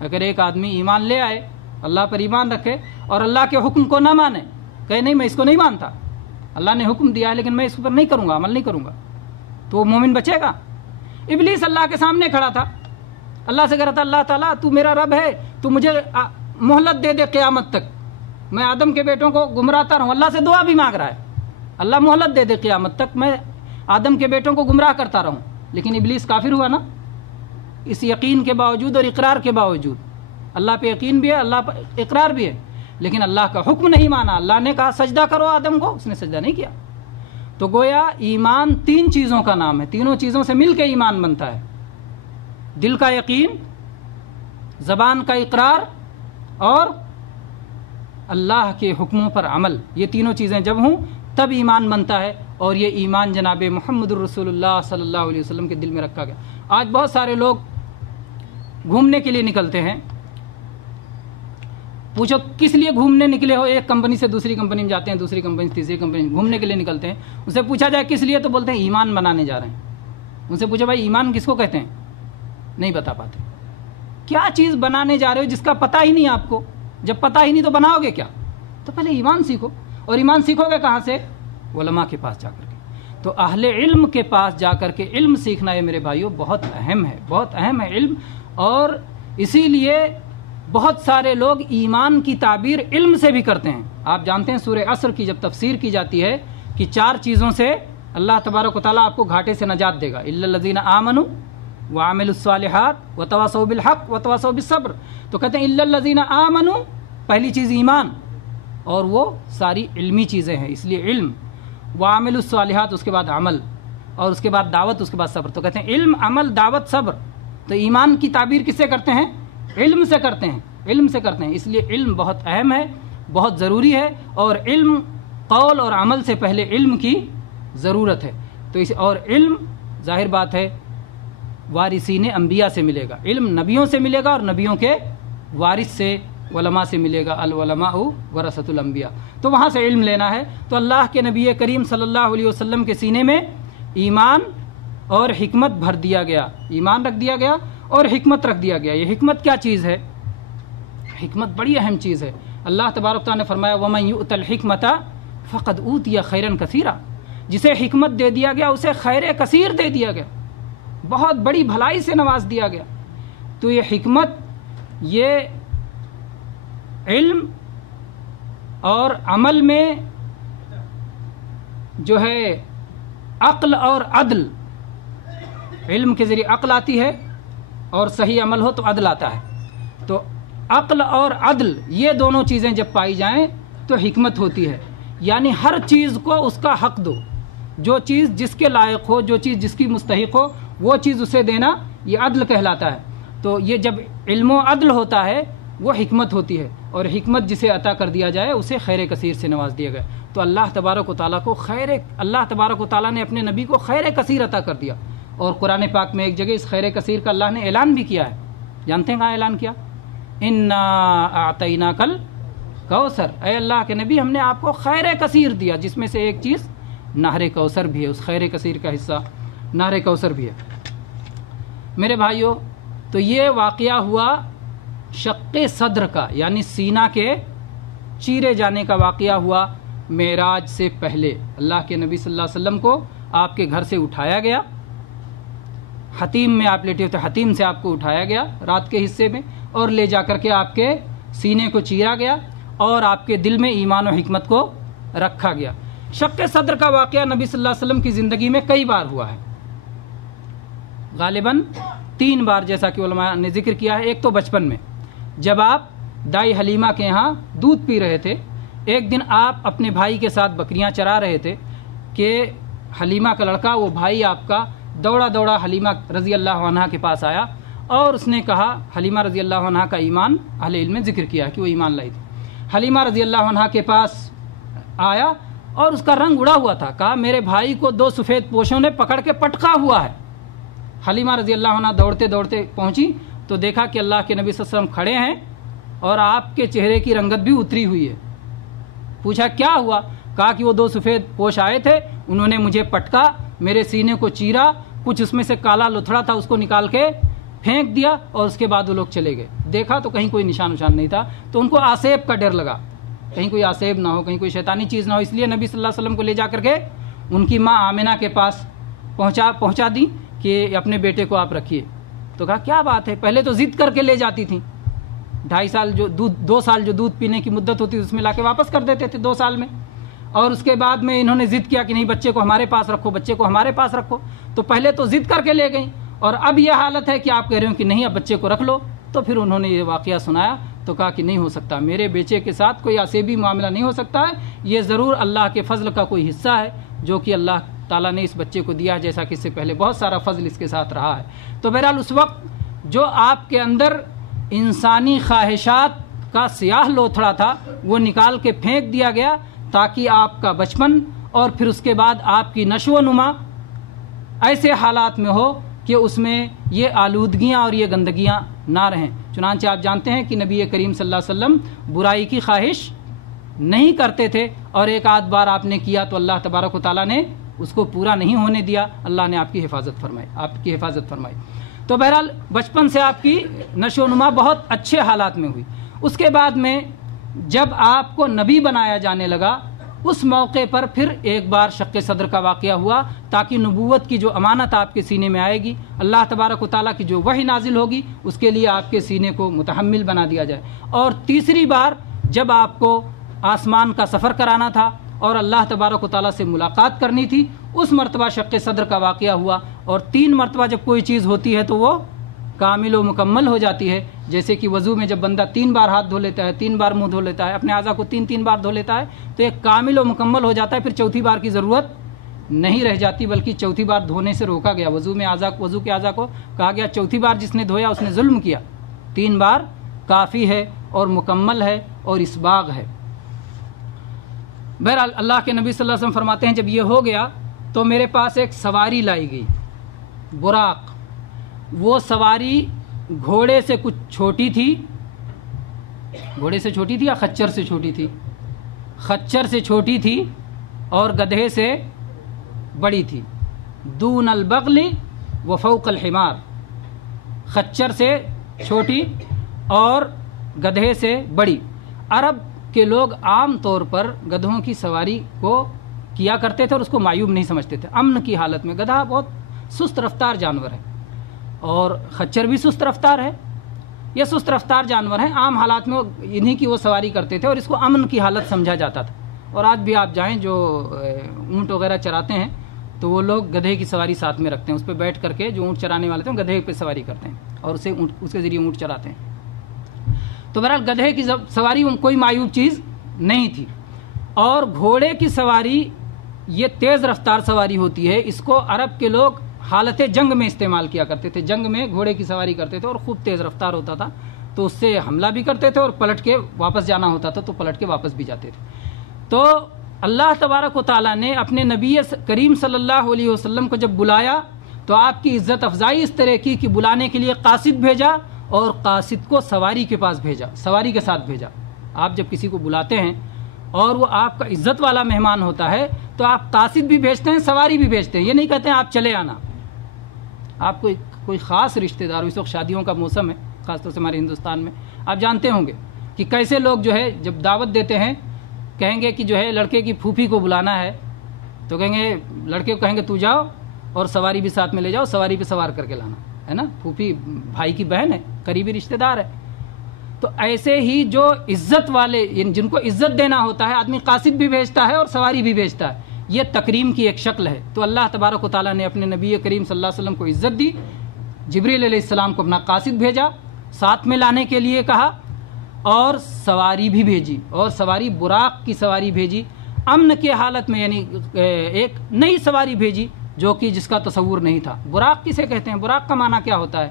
اگر ایک آدمی ایمان لے آئے، اللہ پر ایمان رکھے اور اللہ کے حکم کو نہ مانے، کہے نہیں میں اس کو نہیں مانتا، اللہ نے حکم دیا ہے لیکن میں اس پر نہیں کروں گا، عمل نہیں کروں گا، تو وہ مومن بچے گا؟ ابلیس اللہ کے سامنے کھڑا تھا، اللہ سے کہہ رہا تھا اللہ تعالیٰ تو میرا رب ہے، تو مجھے مہلت دے دے قیامت تک، میں آدم کے بیٹوں کو گمراہتا رہوں۔ اللہ سے دعا بھی مانگ رہا ہے، اللہ مہلت دے دے قیامت تک، میں آدم کے بیٹوں کو گمراہ کرتا رہوں۔ لیکن ابلیس کافر ہوا نا، اس یقین کے باوجود اور اقرار کے باوجود، اللہ پہ یقین بھی ہے، اللہ پہ اقرار بھی ہے، لیکن اللہ کا حکم نہیں مانا۔ اللہ نے کہا سجدہ کرو آدم کو، اس نے سجدہ نہیں کیا۔ تو گویا ایمان تین چیزوں کا نام ہے، تینوں چیزوں سے مل کے ایمان بنتا ہے، دل کا یقین، زبان کا اقرار اور اللہ کے حکموں پر عمل۔ یہ تینوں چیزیں جب ہوں تب ایمان بنتا ہے، اور یہ ایمان جناب محمد الرسول اللہ صلی اللہ علیہ وسلم کے دل میں رکھا گیا۔ آج بہت سارے لوگ گھومنے کے لیے نکلتے ہیں، پوچھو کس لیے گھومنے نکلے ہو؟ ایک کمپنی سے دوسری کمپنی میں جاتے ہیں، دوسری کمپنی سے تیسری کمپنی میں گھومنے کے لیے نکلتے ہیں، ان سے پوچھا جائے کس لیے تو بولتے ہیں ایمان بنانے جا رہے ہیں۔ ان سے پوچھا بھائی ایمان کس کو کہتے ہیں؟ نہیں بتا پاتے۔ کیا چیز بنانے جا رہے ہو جس کا پتہ ہی نہیں آپ کو؟ جب پتہ ہی نہیں تو بناؤ گے کیا؟ تو پہلے ایمان سیکھو، اور ایمان سیکھو گے کہاں سے؟ علماء کے پاس جا کر کے۔ تو اہل علم کے پاس جا کر کے علم سیکھنا ہے میرے بھائیوں، بہت اہم ہے، بہت اہم ہے علم۔ اور اسی لیے بہت سارے لوگ ایمان کی تعبیر علم سے بھی کرتے ہیں۔ آپ جانتے ہیں سورہ عصر کی جب تفسیر کی جاتی ہے کہ چار چیزوں سے اللہ تبارک و تعالیٰ آپ کو گھاٹے سے نجات دے گا، الا الذین آمنوا وعملوا الصالحات وتواصوا بالحق وتواصوا بالصبر۔ تو کہتے ہیں الا الذین آمنوا، پہلی چیز ایمان، اور وہ ساری علمی چیزیں ہیں، اس لیے علم، وعملوا الصالحات اس کے بعد عمل، اور اس کے بعد دعوت، اس کے بعد صبر۔ تو کہتے ہیں علم، عمل، دعوت، صبر۔ تو ایمان کی تعبیر کس سے کرتے ہیں؟ علم سے کرتے ہیں، علم سے کرتے ہیں۔ اس لیے علم بہت اہم ہے، بہت ضروری ہے، اور علم قول اور عمل سے پہلے علم کی ضرورت ہے۔ تو اور علم ظاہر بات ہے وارثین انبیاء سے ملے گا، علم نبیوں سے ملے گا، اور نبیوں کے وارث سے علماء سے ملے گا، العلماء ورثۃ الانبیاء۔ تو وہاں سے علم لینا ہے۔ تو اللہ کے نبی کریم صلی اللہ علیہ وسلم کے سینے میں ایمان اور حکمت بھر دیا گیا، ایمان رکھ دیا گیا اور حکمت رکھ دیا گیا۔ یہ حکمت کیا چیز ہے؟ حکمت بڑی اہم چیز ہے۔ اللہ تبارک تعالیٰ نے فرمایا وَمَن يُؤْتَ الْحِكْمَةَ فَقَدْ أُوتِيَ خَيْرًا كَثِيرًا، جسے حکمت دے دیا گیا اسے خیر کثیر دے دیا گیا، بہت بڑی بھلائی سے نواز دیا گیا۔ تو یہ حکمت، یہ علم اور عمل میں جو ہے عقل اور عدل، علم کے ذریعے عقل آتی ہے اور صحیح عمل ہو تو عدل آتا ہے۔ تو عقل اور عدل یہ دونوں چیزیں جب پائی جائیں تو حکمت ہوتی ہے، یعنی ہر چیز کو اس کا حق دو، جو چیز جس کے لائق ہو، جو چیز جس کی مستحق ہو وہ چیز اسے دینا، یہ عدل کہلاتا ہے۔ تو یہ جب علم و عدل ہوتا ہے وہ حکمت ہوتی ہے، اور حکمت جسے عطا کر دیا جائے اسے خیر کثیر سے نواز دیا گیا۔ تو اللہ تبارک و تعالیٰ کو اللہ تبارک و تعالیٰ نے اپنے نبی کو خیر کثیر عطا کر دیا، اور قرآن پاک میں ایک جگہ اس خیر کثیر کا اللہ نے اعلان بھی کیا ہے۔ جانتے ہیں کہاں اعلان کیا؟ انا اعطیناک الکوثر، اے اللہ کے نبی ہم نے آپ کو خیر کثیر دیا، جس میں سے ایک چیز نہر کوثر بھی ہے، اس خیر کثیر کا حصہ نہر کوثر بھی ہے۔ میرے بھائیوں، تو یہ واقعہ ہوا شق صدر کا یعنی سینہ کے چیرے جانے کا واقعہ ہوا معراج سے پہلے۔ اللہ کے نبی صلی اللہ علیہ وسلم کو آپ کے گھر سے اٹھایا گیا، حتیم میں آپ لیٹے ہوتے، حتیم سے آپ کو اٹھایا گیا رات کے حصے میں، اور لے جا کر کے آپ کے سینے کو چیرا گیا اور آپ کے دل میں ایمان و حکمت کو رکھا گیا۔ شق صدر کا واقعہ نبی صلی اللہ علیہ وسلم کی زندگی میں کئی بار ہوا ہے، غالباً 3 بار جیسا کہ علماء نے ذکر کیا ہے۔ ایک تو بچپن میں جب آپ دائی حلیمہ کے یہاں دودھ پی رہے تھے، ایک دن آپ اپنے بھائی کے ساتھ بکریاں چرا رہے تھے کہ حلیمہ کا لڑکا، وہ بھائی آپ کا، دوڑا دوڑا حلیمہ رضی اللہ عنہا کے پاس آیا اور اس نے کہا، حلیمہ رضی اللہ عنہا کا ایمان اہل علم نے ذکر کیا کہ وہ ایمان لائی تھی۔ حلیمہ رضی اللہ عنہا کے پاس آیا اور اس کا رنگ اڑا ہوا تھا، کہا میرے بھائی کو 2 سفید پوشوں نے پکڑ کے پٹکا ہوا ہے۔ حلیمہ رضی اللہ عنہا دوڑتے دوڑتے پہنچی تو دیکھا کہ اللہ کے نبی صلی اللہ علیہ وسلم کھڑے ہیں اور آپ کے چہرے کی رنگت بھی اتری ہوئی ہے۔ پوچھا کیا ہوا؟ کہا کہ وہ 2 سفید پوش آئے تھے، انہوں نے مجھے پٹکا، میرے سینے کو چیرا، کچھ اس میں سے کالا لتھڑا تھا اس کو نکال کے پھینک دیا اور اس کے بعد وہ لوگ چلے گئے۔ دیکھا تو کہیں کوئی نشان نہیں تھا، تو ان کو آسیب کا ڈر لگا، کہیں کوئی آسیب نہ ہو، کہیں کوئی شیطانی چیز نہ ہو، اس لیے نبی صلی اللہ علیہ وسلم کو لے جا کر کے ان کی ماں آمنہ کے پاس پہنچا دی کہ اپنے بیٹے کو آپ رکھیے۔ تو کہا کیا بات ہے، پہلے تو ضد کر کے لے جاتی تھیں، 2.5 سال جو 2 سال جو دودھ پینے کی مدت ہوتی اس میں لا کے واپس کر دیتے تھے 2 سال میں، اور اس کے بعد میں انہوں نے ضد کیا کہ نہیں بچے کو ہمارے پاس رکھو، بچے کو ہمارے پاس رکھو، تو پہلے تو ضد کر کے لے گئیں اور اب یہ حالت ہے کہ آپ کہہ رہے ہو کہ نہیں اب بچے کو رکھ لو۔ تو پھر انہوں نے یہ واقعہ سنایا تو کہا کہ نہیں ہو سکتا، میرے بیٹے کے ساتھ کوئی آسیبی معاملہ نہیں ہو سکتا ہے، یہ ضرور اللہ کے فضل کا کوئی حصہ ہے جو کہ اللہ تعالیٰ نے اس بچے کو دیا ہے، جیسا کہ اس سے پہلے بہت سارا فضل اس کے ساتھ رہا ہے۔ تو بہرحال اس وقت جو آپ کے اندر انسانی خواہشات کا سیاہ لوتھڑا تھا وہ نکال کے پھینک دیا گیا تاکہ آپ کا بچپن اور پھر اس کے بعد آپ کی نشو و نما ایسے حالات میں ہو کہ اس میں یہ آلودگیاں اور یہ گندگیاں نہ رہیں۔ چنانچہ آپ جانتے ہیں کہ نبی کریم صلی اللہ علیہ وسلم برائی کی خواہش نہیں کرتے تھے، اور ایک آدھ بار آپ نے کیا تو اللہ تبارک و تعالیٰ نے اس کو پورا نہیں ہونے دیا، اللہ نے آپ کی حفاظت فرمائی۔ تو بہرحال بچپن سے آپ کی نشو و نما بہت اچھے حالات میں ہوئی۔ اس کے بعد میں جب آپ کو نبی بنایا جانے لگا اس موقع پر پھر ایک بار شق صدر کا واقعہ ہوا تاکہ نبوت کی جو امانت آپ کے سینے میں آئے گی، اللہ تبارک و تعالیٰ کی جو وحی نازل ہوگی اس کے لیے آپ کے سینے کو متحمل بنا دیا جائے۔ اور تیسری بار جب آپ کو آسمان کا سفر کرانا تھا اور اللہ تبارک و تعالیٰ سے ملاقات کرنی تھی، اس مرتبہ شق صدر کا واقعہ ہوا۔ اور 3 مرتبہ جب کوئی چیز ہوتی ہے تو وہ کامل و مکمل ہو جاتی ہے، جیسے کہ وضو میں جب بندہ 3 بار ہاتھ دھو لیتا ہے، 3 بار منہ دھو لیتا ہے، اپنے اعضاء کو 3 بار دھو لیتا ہے تو ایک کامل و مکمل ہو جاتا ہے، پھر چوتھی بار کی ضرورت نہیں رہ جاتی، بلکہ چوتھی بار دھونے سے روکا گیا۔ وضو کے اعضاء کو کہا گیا چوتھی بار جس نے دھویا اس نے ظلم کیا، 3 بار کافی ہے اور مکمل ہے اور اسباغ ہے۔ بہرحال اللہ کے نبی صلی اللہ علیہ وسلم فرماتے ہیں جب یہ ہو گیا تو میرے پاس ایک سواری لائی گئی، براق۔ وہ سواری گھوڑے سے کچھ چھوٹی تھی، گھوڑے سے چھوٹی تھی یا خچر سے چھوٹی تھی؟ خچر سے چھوٹی تھی اور گدھے سے بڑی تھی۔ دون البغل و فوق الحمار، خچر سے چھوٹی اور گدھے سے بڑی۔ عرب کے لوگ عام طور پر گدھوں کی سواری کو کیا کرتے تھے اور اس کو معیوب نہیں سمجھتے تھے۔ امن کی حالت میں گدھا بہت سست رفتار جانور ہے اور خچر بھی سست رفتار ہے، یہ سست رفتار جانور ہیں، عام حالات میں انہی کی وہ سواری کرتے تھے اور اس کو امن کی حالت سمجھا جاتا تھا۔ اور آج بھی آپ جائیں جو اونٹ وغیرہ چراتے ہیں تو وہ لوگ گدھے کی سواری ساتھ میں رکھتے ہیں، اس پہ بیٹھ کر کے جو اونٹ چرانے والے تھے گدھے پہ سواری کرتے ہیں اور اس کے ذریعے اونٹ چراتے ہیں۔ تو بہرحال گدھے کی سواری کوئی معیوب چیز نہیں تھی۔ اور گھوڑے کی سواری یہ تیز رفتار سواری ہوتی ہے، اس کو عرب کے لوگ حالت جنگ میں استعمال کیا کرتے تھے، جنگ میں گھوڑے کی سواری کرتے تھے اور خوب تیز رفتار ہوتا تھا تو اس سے حملہ بھی کرتے تھے اور پلٹ کے واپس جانا ہوتا تھا تو پلٹ کے واپس بھی جاتے تھے۔ تو اللہ تبارک و تعالیٰ نے اپنے نبی کریم صلی اللہ علیہ وسلم کو جب بلایا تو آپ کی عزت افزائی اس طرح کی کہ بلانے کے لیے قاصد بھیجا اور قاصد کو سواری کے پاس بھیجا، سواری کے ساتھ بھیجا۔ آپ جب کسی کو بلاتے ہیں اور وہ آپ کا عزت والا مہمان ہوتا ہے تو آپ قاصد بھی بھیجتے ہیں، سواری بھی بھیجتے ہیں، یہ نہیں کہتے ہیں آپ چلے آنا۔ آپ کو کوئی خاص رشتہ دار، اس وقت شادیوں کا موسم ہے، خاص طور سے ہمارے ہندوستان میں آپ جانتے ہوں گے کہ کیسے لوگ جو ہے جب دعوت دیتے ہیں کہیں گے کہ جو ہے لڑکے کی پھوپھی کو بلانا ہے تو کہیں گے لڑکے کو کہیں گے تو جاؤ اور سواری بھی ساتھ میں لے جاؤ, سواری پہ سوار کر کے لانا ہے نا. پھوپھی بھائی کی بہن ہے, قریبی رشتہ دار ہے. تو ایسے ہی جو عزت والے جن کو عزت دینا ہوتا ہے آدمی قاصد بھی بھیجتا ہے اور سواری بھی بھیجتا ہے, یہ تکریم کی ایک شکل ہے. تو اللہ تبارک و تعالیٰ نے اپنے نبی کریم صلی اللہ علیہ وسلم کو عزت دی, جبریل علیہ السلام کو اپنا قاصد بھیجا, ساتھ میں لانے کے لیے کہا, اور سواری بھی بھیجی, اور سواری براق کی سواری بھیجی, امن کے حالت میں, یعنی ایک نئی سواری بھیجی جو کہ جس کا تصور نہیں تھا. براق کسے کہتے ہیں؟ براق کا معنی کیا ہوتا ہے؟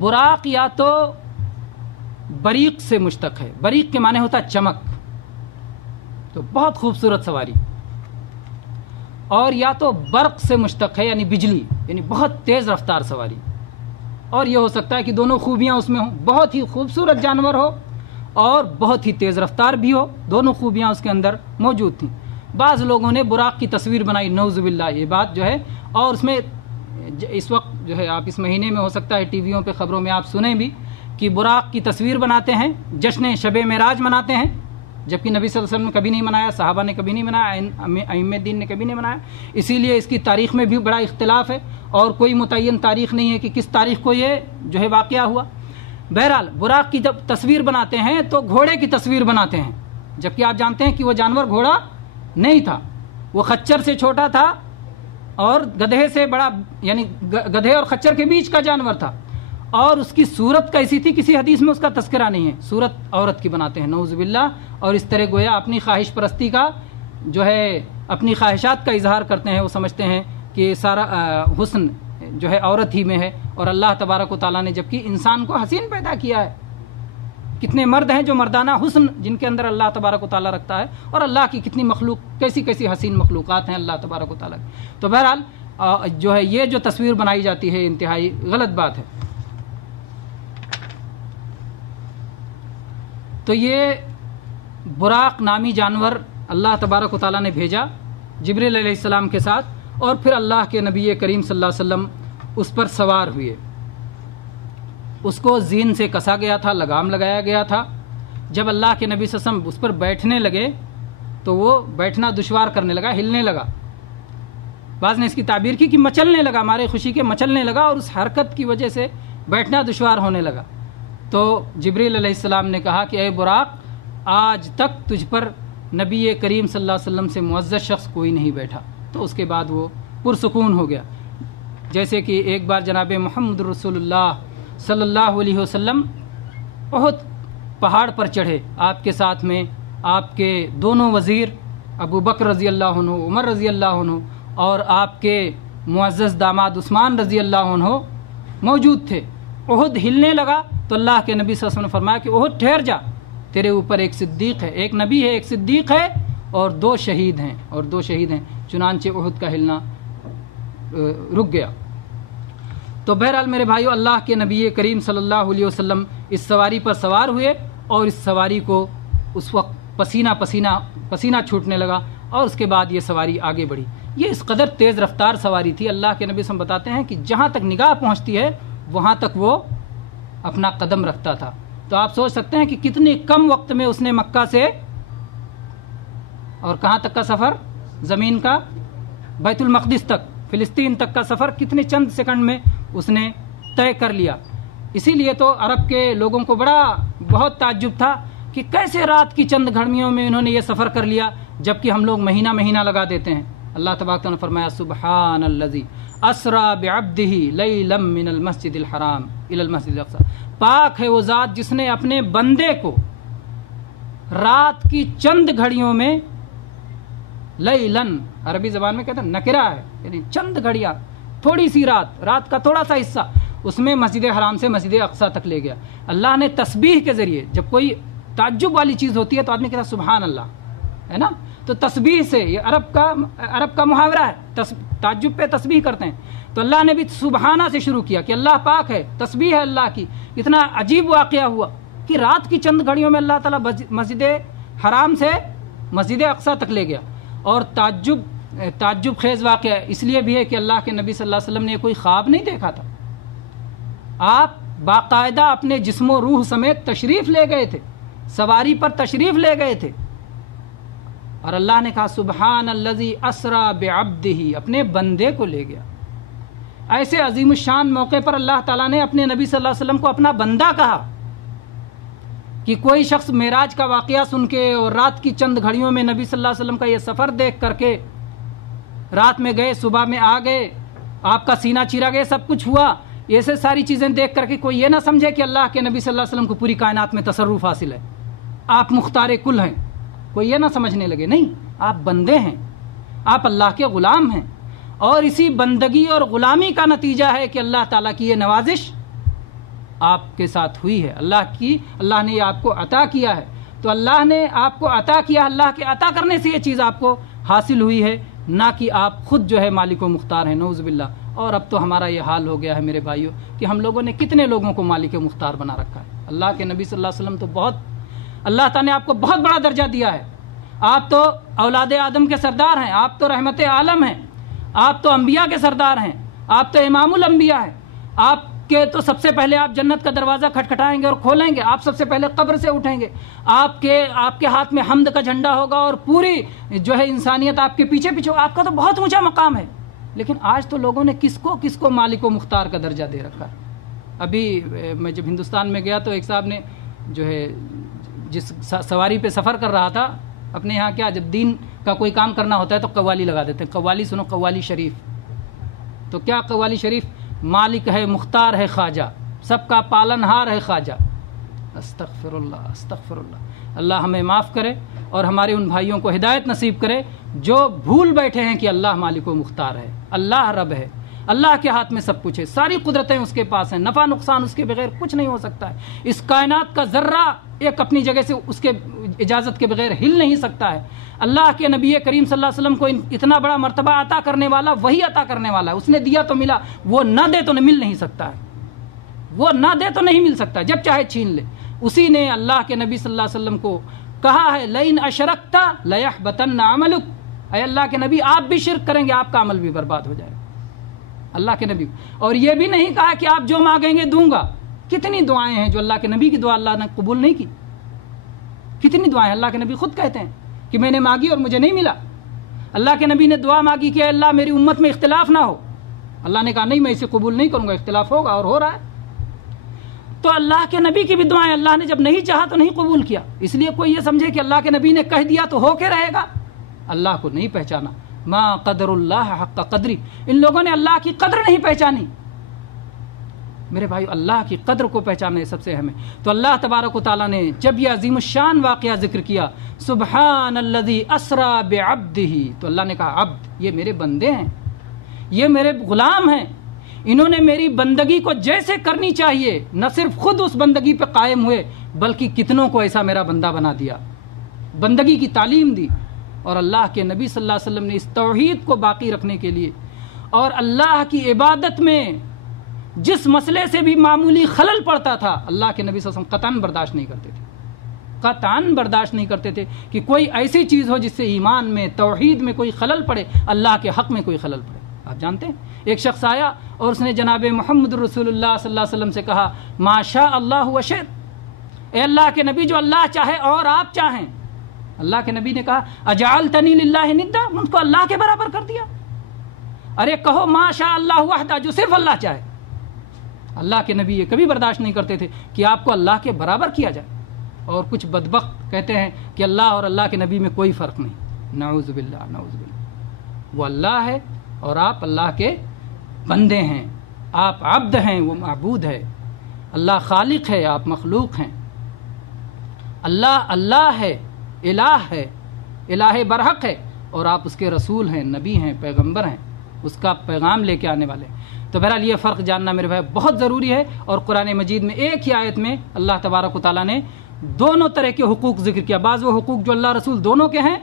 براق یا تو بریق سے مشتق ہے, بریق کے معنی ہوتا ہے چمک, تو بہت خوبصورت سواری, اور یا تو برق سے مشتق ہے یعنی بجلی, یعنی بہت تیز رفتار سواری, اور یہ ہو سکتا ہے کہ دونوں خوبیاں اس میں ہوں, بہت ہی خوبصورت جانور ہو اور بہت ہی تیز رفتار بھی ہو, دونوں خوبیاں اس کے اندر موجود تھیں. بعض لوگوں نے براق کی تصویر بنائی, نعوذ باللہ, یہ بات جو ہے, اور اس میں اس وقت جو ہے آپ اس مہینے میں ہو سکتا ہے ٹی ویوں پہ خبروں میں آپ سنیں بھی کہ براق کی تصویر بناتے ہیں, جشن شب معراج مناتے ہیں, جبکہ نبی صلی اللہ علیہ وسلم نے کبھی نہیں منایا, صحابہ نے کبھی نہیں منایا, ائمہ دین نے کبھی نہیں منایا. اسی لیے اس کی تاریخ میں بھی بڑا اختلاف ہے اور کوئی متعین تاریخ نہیں ہے کہ کس تاریخ کو یہ جو ہے واقعہ ہوا. بہرحال براق کی جب تصویر بناتے ہیں تو گھوڑے کی تصویر بناتے ہیں, جبکہ آپ جانتے ہیں کہ وہ جانور گھوڑا نہیں تھا, وہ خچر سے چھوٹا تھا اور گدھے سے بڑا, یعنی گدھے اور خچر کے بیچ کا جانور تھا, اور اس کی صورت کیسی تھی کسی حدیث میں اس کا تذکرہ نہیں ہے, صورت عورت کی بناتے ہیں نعوذ باللہ, اور اس طرح گویا اپنی خواہش پرستی کا جو ہے, اپنی خواہشات کا اظہار کرتے ہیں. وہ سمجھتے ہیں کہ سارا حسن جو ہے عورت ہی میں ہے, اور اللہ تبارک و تعالیٰ نے جبکہ انسان کو حسین پیدا کیا ہے, کتنے مرد ہیں جو مردانہ حسن جن کے اندر اللہ تبارک و تعالیٰ رکھتا ہے, اور اللہ کی کتنی مخلوق, کیسی کیسی حسین مخلوقات ہیں اللہ تبارک و تعالیٰ کی. تو بہرحال جو ہے یہ جو تصویر بنائی جاتی ہے انتہائی غلط بات ہے. تو یہ براق نامی جانور اللہ تبارک و تعالیٰ نے بھیجا جبریل علیہ السلام کے ساتھ, اور پھر اللہ کے نبی کریم صلی اللہ علیہ وسلم اس پر سوار ہوئے. اس کو زین سے کسا گیا تھا, لگام لگایا گیا تھا. جب اللہ کے نبی صلی اللہ علیہ وسلم اس پر بیٹھنے لگے تو وہ بیٹھنا دشوار کرنے لگا, ہلنے لگا. بعض نے اس کی تعبیر کی کہ مچلنے لگا, ہمارے خوشی کے مچلنے لگا, اور اس حرکت کی وجہ سے بیٹھنا دشوار ہونے لگا. تو جبریل علیہ السلام نے کہا کہ اے براق, آج تک تجھ پر نبی کریم صلی اللہ علیہ وسلم سے معزز شخص کوئی نہیں بیٹھا. تو اس کے بعد وہ پرسکون ہو گیا. جیسے کہ ایک بار جناب محمد رسول اللہ صلی اللہ علیہ وسلم بہت پہاڑ پر چڑھے, آپ کے ساتھ میں آپ کے دونوں وزیر ابو بکر رضی اللہ عنہ, عمر رضی اللہ عنہ, اور آپ کے معزز داماد عثمان رضی اللہ عنہ موجود تھے. احد ہلنے لگا تو اللہ کے نبی صلی اللہ علیہ وسلم نے فرمایا کہ احد ٹھہر جا, تیرے اوپر ایک صدیق ہے, ایک نبی ہے, ایک صدیق ہے, اور دو شہید ہیں. چنانچہ احد کا ہلنا رک گیا. تو بہرحال میرے بھائیو, اللہ کے نبی کریم صلی اللہ علیہ وسلم اس سواری پر سوار ہوئے, اور اس سواری کو اس وقت پسینہ چھوٹنے لگا, اور اس کے بعد یہ سواری آگے بڑھی. یہ اس قدر تیز رفتار سواری تھی, اللہ کے نبی صلی اللہ علیہ وسلم بتاتے ہیں کہ جہاں تک نگاہ پہنچتی ہے وہاں تک وہ اپنا قدم رکھتا تھا. تو آپ سوچ سکتے ہیں کہ کتنے کم وقت میں اس نے مکہ سے اور کہاں تک کا سفر, زمین کا بیت المقدس تک, فلسطین تک کا سفر کتنے چند سیکنڈ میں اس نے طے کر لیا. اسی لیے تو عرب کے لوگوں کو بہت تعجب تھا کہ کیسے رات کی چند گھڑیوں میں انہوں نے یہ سفر کر لیا, جبکہ ہم لوگ مہینہ لگا دیتے ہیں. اللہ تبارک نے فرمایا سبحان الذی اسرا بعبدہ لیلا من المسجد الحرام الی المسجد الاقصی, پاک ہے وہ ذات جس نے اپنے بندے کو رات کی چند گھڑیوں میں, لیلن عربی زبان میں کہتے ہیں نکرہ ہے, یعنی چند گھڑیاں, تھوڑی سی رات کا تھوڑا سا حصہ, اس میں مسجد حرام سے مسجد اقصی تک لے گیا. اللہ نے تسبیح کے ذریعے, جب کوئی تعجب والی چیز ہوتی ہے تو آدمی کہتا ہے سبحان اللہ, ہے نا, تو تسبیح سے, یہ عرب کا محاورہ ہے, تعجب پہ تسبیح کرتے ہیں. تو اللہ نے بھی سبحانہ سے شروع کیا کہ اللہ پاک ہے, تسبیح ہے اللہ کی. اتنا عجیب واقعہ ہوا کہ رات کی چند گھڑیوں میں اللہ تعالیٰ مسجد حرام سے مسجد اقصی تک لے گیا. اور تعجب خیز واقعہ اس لیے بھی ہے کہ اللہ کے نبی صلی اللہ علیہ وسلم نے کوئی خواب نہیں دیکھا تھا. آپ باقاعدہ اپنے جسم و روح سمیت تشریف لے گئے تھے، سواری پر تشریف لے گئے تھے، اور اللہ نے کہا سبحان الذی اسری بعبدہ، اپنے بندے کو لے گیا۔ ایسے عظیم الشان موقع پر اللہ تعالیٰ نے اپنے نبی صلی اللہ علیہ وسلم کو اپنا بندہ کہا کہ کوئی شخص معراج کا واقعہ سن کے اور رات کی چند گھڑیوں میں نبی صلی اللہ علیہ وسلم کا یہ سفر دیکھ کر کے، رات میں گئے صبح میں آ گئے، آپ کا سینہ چیرا گیا، سب کچھ ہوا، ایسے ساری چیزیں دیکھ کر کے کوئی یہ نہ سمجھے کہ اللہ کے نبی صلی اللہ علیہ وسلم کو پوری کائنات میں تصرف حاصل ہے، آپ مختار کل ہیں، کوئی یہ نہ سمجھنے لگے، نہیں، آپ بندے ہیں، آپ اللہ کے غلام ہیں، اور اسی بندگی اور غلامی کا نتیجہ ہے کہ اللہ تعالیٰ کی یہ نوازش آپ کے ساتھ ہوئی ہے، اللہ نے یہ آپ کو عطا کیا ہے، تو اللہ نے آپ کو عطا کیا، اللہ کے عطا کرنے سے یہ چیز آپ کو حاصل ہوئی ہے، نہ کہ آپ خود جو ہے مالک و مختار ہیں، نعوذ باللہ۔ اور اب تو ہمارا یہ حال ہو گیا ہے میرے بھائیوں کہ ہم لوگوں نے کتنے لوگوں کو مالک و مختار بنا رکھا ہے۔ اللہ کے نبی صلی اللہ علیہ وسلم تو اللہ تعالیٰ نے آپ کو بہت بڑا درجہ دیا ہے، آپ تو اولاد آدم کے سردار ہیں، آپ تو رحمت عالم ہیں، آپ تو انبیاء کے سردار ہیں، آپ تو امام الانبیاء ہیں، آپ کے تو سب سے پہلے آپ جنت کا دروازہ کھٹکھٹائیں گے اور کھولیں گے، آپ سب سے پہلے قبر سے اٹھیں گے، آپ کے ہاتھ میں حمد کا جھنڈا ہوگا اور پوری جو ہے انسانیت آپ کے پیچھے پیچھے، آپ کا تو بہت اونچا مقام ہے، لیکن آج تو لوگوں نے کس کو مالک و مختار کا درجہ دے رکھا ہے۔ ابھی میں جب ہندوستان میں گیا تو ایک صاحب نے جو ہے جس سواری پہ سفر کر رہا تھا، اپنے یہاں کیا جب دین کا کوئی کام کرنا ہوتا ہے تو قوالی لگا دیتے ہیں، قوالی سنو، قوالی شریف، تو کیا قوالی شریف؟ مالک ہے، مختار ہے خواجہ، سب کا پالنہار ہے خواجہ۔ استغفر اللہ، استغفر اللہ، اللہ ہمیں معاف کرے اور ہمارے ان بھائیوں کو ہدایت نصیب کرے جو بھول بیٹھے ہیں کہ اللہ مالک و مختار ہے، اللہ رب ہے، اللہ کے ہاتھ میں سب کچھ ہے، ساری قدرتیں اس کے پاس ہیں، نفع نقصان اس کے بغیر کچھ نہیں ہو سکتا ہے، اس کائنات کا ذرہ ایک اپنی جگہ سے اس کے اجازت کے بغیر ہل نہیں سکتا ہے۔ اللہ کے نبی کریم صلی اللہ علیہ وسلم کو اتنا بڑا مرتبہ عطا کرنے والا وہی عطا کرنے والا ہے، اس نے دیا تو ملا، وہ نہ دے تو مل نہیں سکتا ہے، وہ نہ دے تو نہیں مل سکتا، جب چاہے چھین لے۔ اسی نے اللہ کے نبی صلی اللہ علیہ وسلم کو کہا ہے لئن اشرکت لیحبطن عملک، اے اللہ کے نبی آپ بھی شرک کریں گے آپ کا عمل بھی برباد ہو جائے گا، اللہ کے نبی۔ اور یہ بھی نہیں کہا کہ آپ جو مانگیں گے دوں گا، کتنی دعائیں ہیں جو اللہ کے نبی کی دعا اللہ نے قبول نہیں کی، کتنی دعائیں اللہ کے نبی خود کہتے ہیں کہ میں نے مانگی اور مجھے نہیں ملا۔ اللہ کے نبی نے دعا مانگی کہ اے اللہ میری امت میں اختلاف نہ ہو، اللہ نے کہا نہیں میں اسے قبول نہیں کروں گا، اختلاف ہوگا اور ہو رہا ہے۔ تو اللہ کے نبی کی بھی دعائیں اللہ نے جب نہیں چاہا تو نہیں قبول کیا، اس لیے کوئی یہ سمجھے کہ اللہ کے نبی نے کہہ دیا تو ہو کے رہے گا، اللہ کو نہیں پہچانا، ما قدر اللہ حق قدری، ان لوگوں نے اللہ کی قدر نہیں پہچانی۔ میرے بھائیو اللہ کی قدر کو پہچاننا سب سے اہم ہے۔ تو اللہ تبارک و تعالیٰ نے جب یہ عظیم الشان واقعہ ذکر کیا سبحان الذی اسری بعبدہ، تو اللہ نے کہا عبد یہ میرے بندے ہیں، یہ میرے غلام ہیں، انہوں نے میری بندگی کو جیسے کرنی چاہیے نہ صرف خود اس بندگی پہ قائم ہوئے بلکہ کتنوں کو ایسا میرا بندہ بنا دیا، بندگی کی تعلیم دی۔ اور اللہ کے نبی صلی اللہ علیہ وسلم نے اس توحید کو باقی رکھنے کے لیے اور اللہ کی عبادت میں جس مسئلے سے بھی معمولی خلل پڑتا تھا اللہ کے نبی صلی اللہ علیہ وسلم قطعاً برداشت نہیں کرتے تھے، قطعاً برداشت نہیں کرتے تھے کہ کوئی ایسی چیز ہو جس سے ایمان میں توحید میں کوئی خلل پڑے، اللہ کے حق میں کوئی خلل پڑے۔ آپ جانتے ہیں ایک شخص آیا اور اس نے جناب محمد رسول اللہ صلی اللہ علیہ وسلم سے کہا ما شاء اللہ وشئت، اے اللہ کے نبی جو اللہ چاہے اور آپ چاہیں۔ اللہ کے نبی نے کہا اجعلتنی للہ ندا، ان کو اللہ کے برابر کر دیا۔ ارے کہو ما شاء اللہ وحدہ، جو صرف اللہ چاہے۔ اللہ کے نبی یہ کبھی برداشت نہیں کرتے تھے کہ آپ کو اللہ کے برابر کیا جائے، اور کچھ بدبخت کہتے ہیں کہ اللہ اور اللہ کے نبی میں کوئی فرق نہیں، نعوذ باللہ، نعوذ باللہ۔ وہ اللہ ہے اور آپ اللہ کے بندے ہیں، آپ عبد ہیں وہ معبود ہے، اللہ خالق ہے آپ مخلوق ہیں، اللہ ہے، الہ ہے، الہ برحق ہے، اور آپ اس کے رسول ہیں، نبی ہیں، پیغمبر ہیں، اس کا پیغام لے کے آنے والے ہیں۔ تو بہرحال یہ فرق جاننا میرے بھائی بہت ضروری ہے، اور قرآن مجید میں ایک ہی آیت میں اللہ تبارک و تعالیٰ نے دونوں طرح کے حقوق ذکر کیا، بعض وہ حقوق جو اللہ رسول دونوں کے ہیں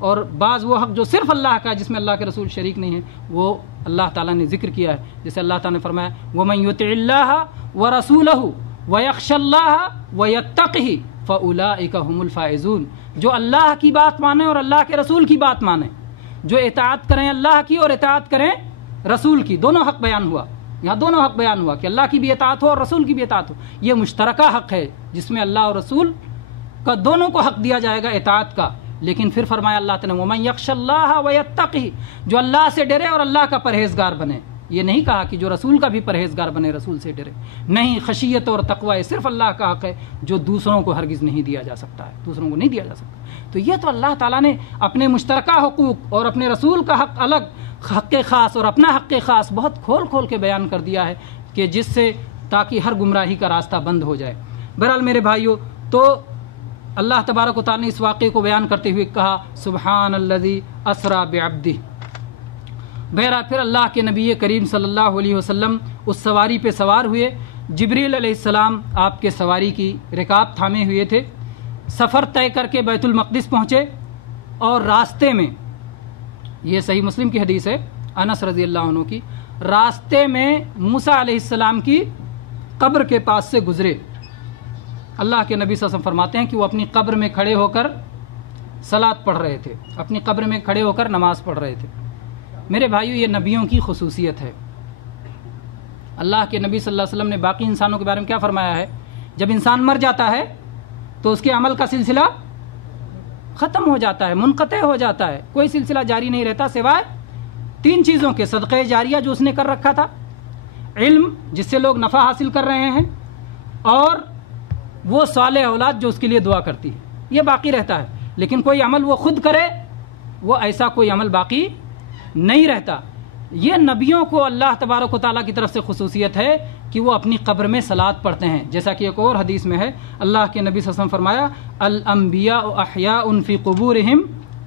اور بعض وہ حق جو صرف اللہ کا ہے جس میں اللہ کے رسول شریک نہیں ہے، وہ اللہ تعالیٰ نے ذکر کیا ہے۔ جیسے اللہ تعالیٰ نے فرمایا وَمَن يُطِعِ اللَّهَ وَرَسُولَهُ وَيَخْشَ اللَّهَ وَيَتَّقِهِ فَأُولَٰئِكَ هُمُ الْفَائِزُونَ، جو اللہ کی بات مانے اور اللہ کے رسول کی بات مانے، جو اطاعت کریں اللہ کی اور اطاعت کریں رسول کی، دونوں حق بیان ہوا، یہاں دونوں حق بیان ہوا کہ اللہ کی بھی اطاعت ہو اور رسول کی بھی اطاعت ہو. یہ مشترکہ حق ہے جس میں اللہ اور رسول کا دونوں کو حق دیا جائے گا اطاعت کا. لیکن پھر فرمایا اللہ تعالیٰ نے وَمَن يَخْشَ اللَّهَ وَيَتَّقِهِ، جو اللہ سے ڈرے اور اللہ کا پرہیزگار بنے. یہ نہیں کہا کہ جو رسول کا بھی پرہیزگار بنے، رسول سے ڈرے. نہیں، خشیت اور تقوی صرف اللہ کا حق ہے جو دوسروں کو ہرگز نہیں دیا جا سکتا ہے، دوسروں کو نہیں دیا جا سکتا. تو یہ تو اللہ تعالیٰ نے اپنے مشترکہ حقوق اور اپنے رسول کا حق الگ، حق خاص اور اپنا حق خاص بہت کھول کھول کے بیان کر دیا ہے کہ جس سے تاکہ ہر گمراہی کا راستہ بند ہو جائے. بہرحال میرے بھائیوں، تو اللہ تبارک و تعالیٰ نے اس واقعے کو بیان کرتے ہوئے کہا سبحان الذی اسریٰ بعبدہ. بہرحال پھر اللہ کے نبی کریم صلی اللہ علیہ وسلم اس سواری پہ سوار ہوئے. جبریل علیہ السلام آپ کے سواری کی رکاب تھامے ہوئے تھے. سفر طے کر کے بیت المقدس پہنچے اور راستے میں، یہ صحیح مسلم کی حدیث ہے انس رضی اللہ عنہ کی، راستے میں موسیٰ علیہ السلام کی قبر کے پاس سے گزرے. اللہ کے نبی صلی اللہ علیہ وسلم فرماتے ہیں کہ وہ اپنی قبر میں کھڑے ہو کر صلاۃ پڑھ رہے تھے، اپنی قبر میں کھڑے ہو کر نماز پڑھ رہے تھے. میرے بھائیو، یہ نبیوں کی خصوصیت ہے. اللہ کے نبی صلی اللہ علیہ وسلم نے باقی انسانوں کے بارے میں کیا فرمایا ہے؟ جب انسان مر جاتا ہے تو اس کے عمل کا سلسلہ ختم ہو جاتا ہے، منقطع ہو جاتا ہے، کوئی سلسلہ جاری نہیں رہتا سوائے 3 چیزوں کے: صدقہ جاریہ جو اس نے کر رکھا تھا، علم جس سے لوگ نفع حاصل کر رہے ہیں، اور وہ صالح اولاد جو اس کے لیے دعا کرتی ہے. یہ باقی رہتا ہے. لیکن کوئی عمل وہ خود کرے، وہ ایسا کوئی عمل باقی نہیں رہتا. یہ نبیوں کو اللہ تبارک و تعالیٰ کی طرف سے خصوصیت ہے کہ وہ اپنی قبر میں صلاۃ پڑھتے ہیں. جیسا کہ ایک اور حدیث میں ہے، اللہ کے نبی صلی اللہ علیہ وسلم فرمایا الانبیاء احیاء فی قبورہم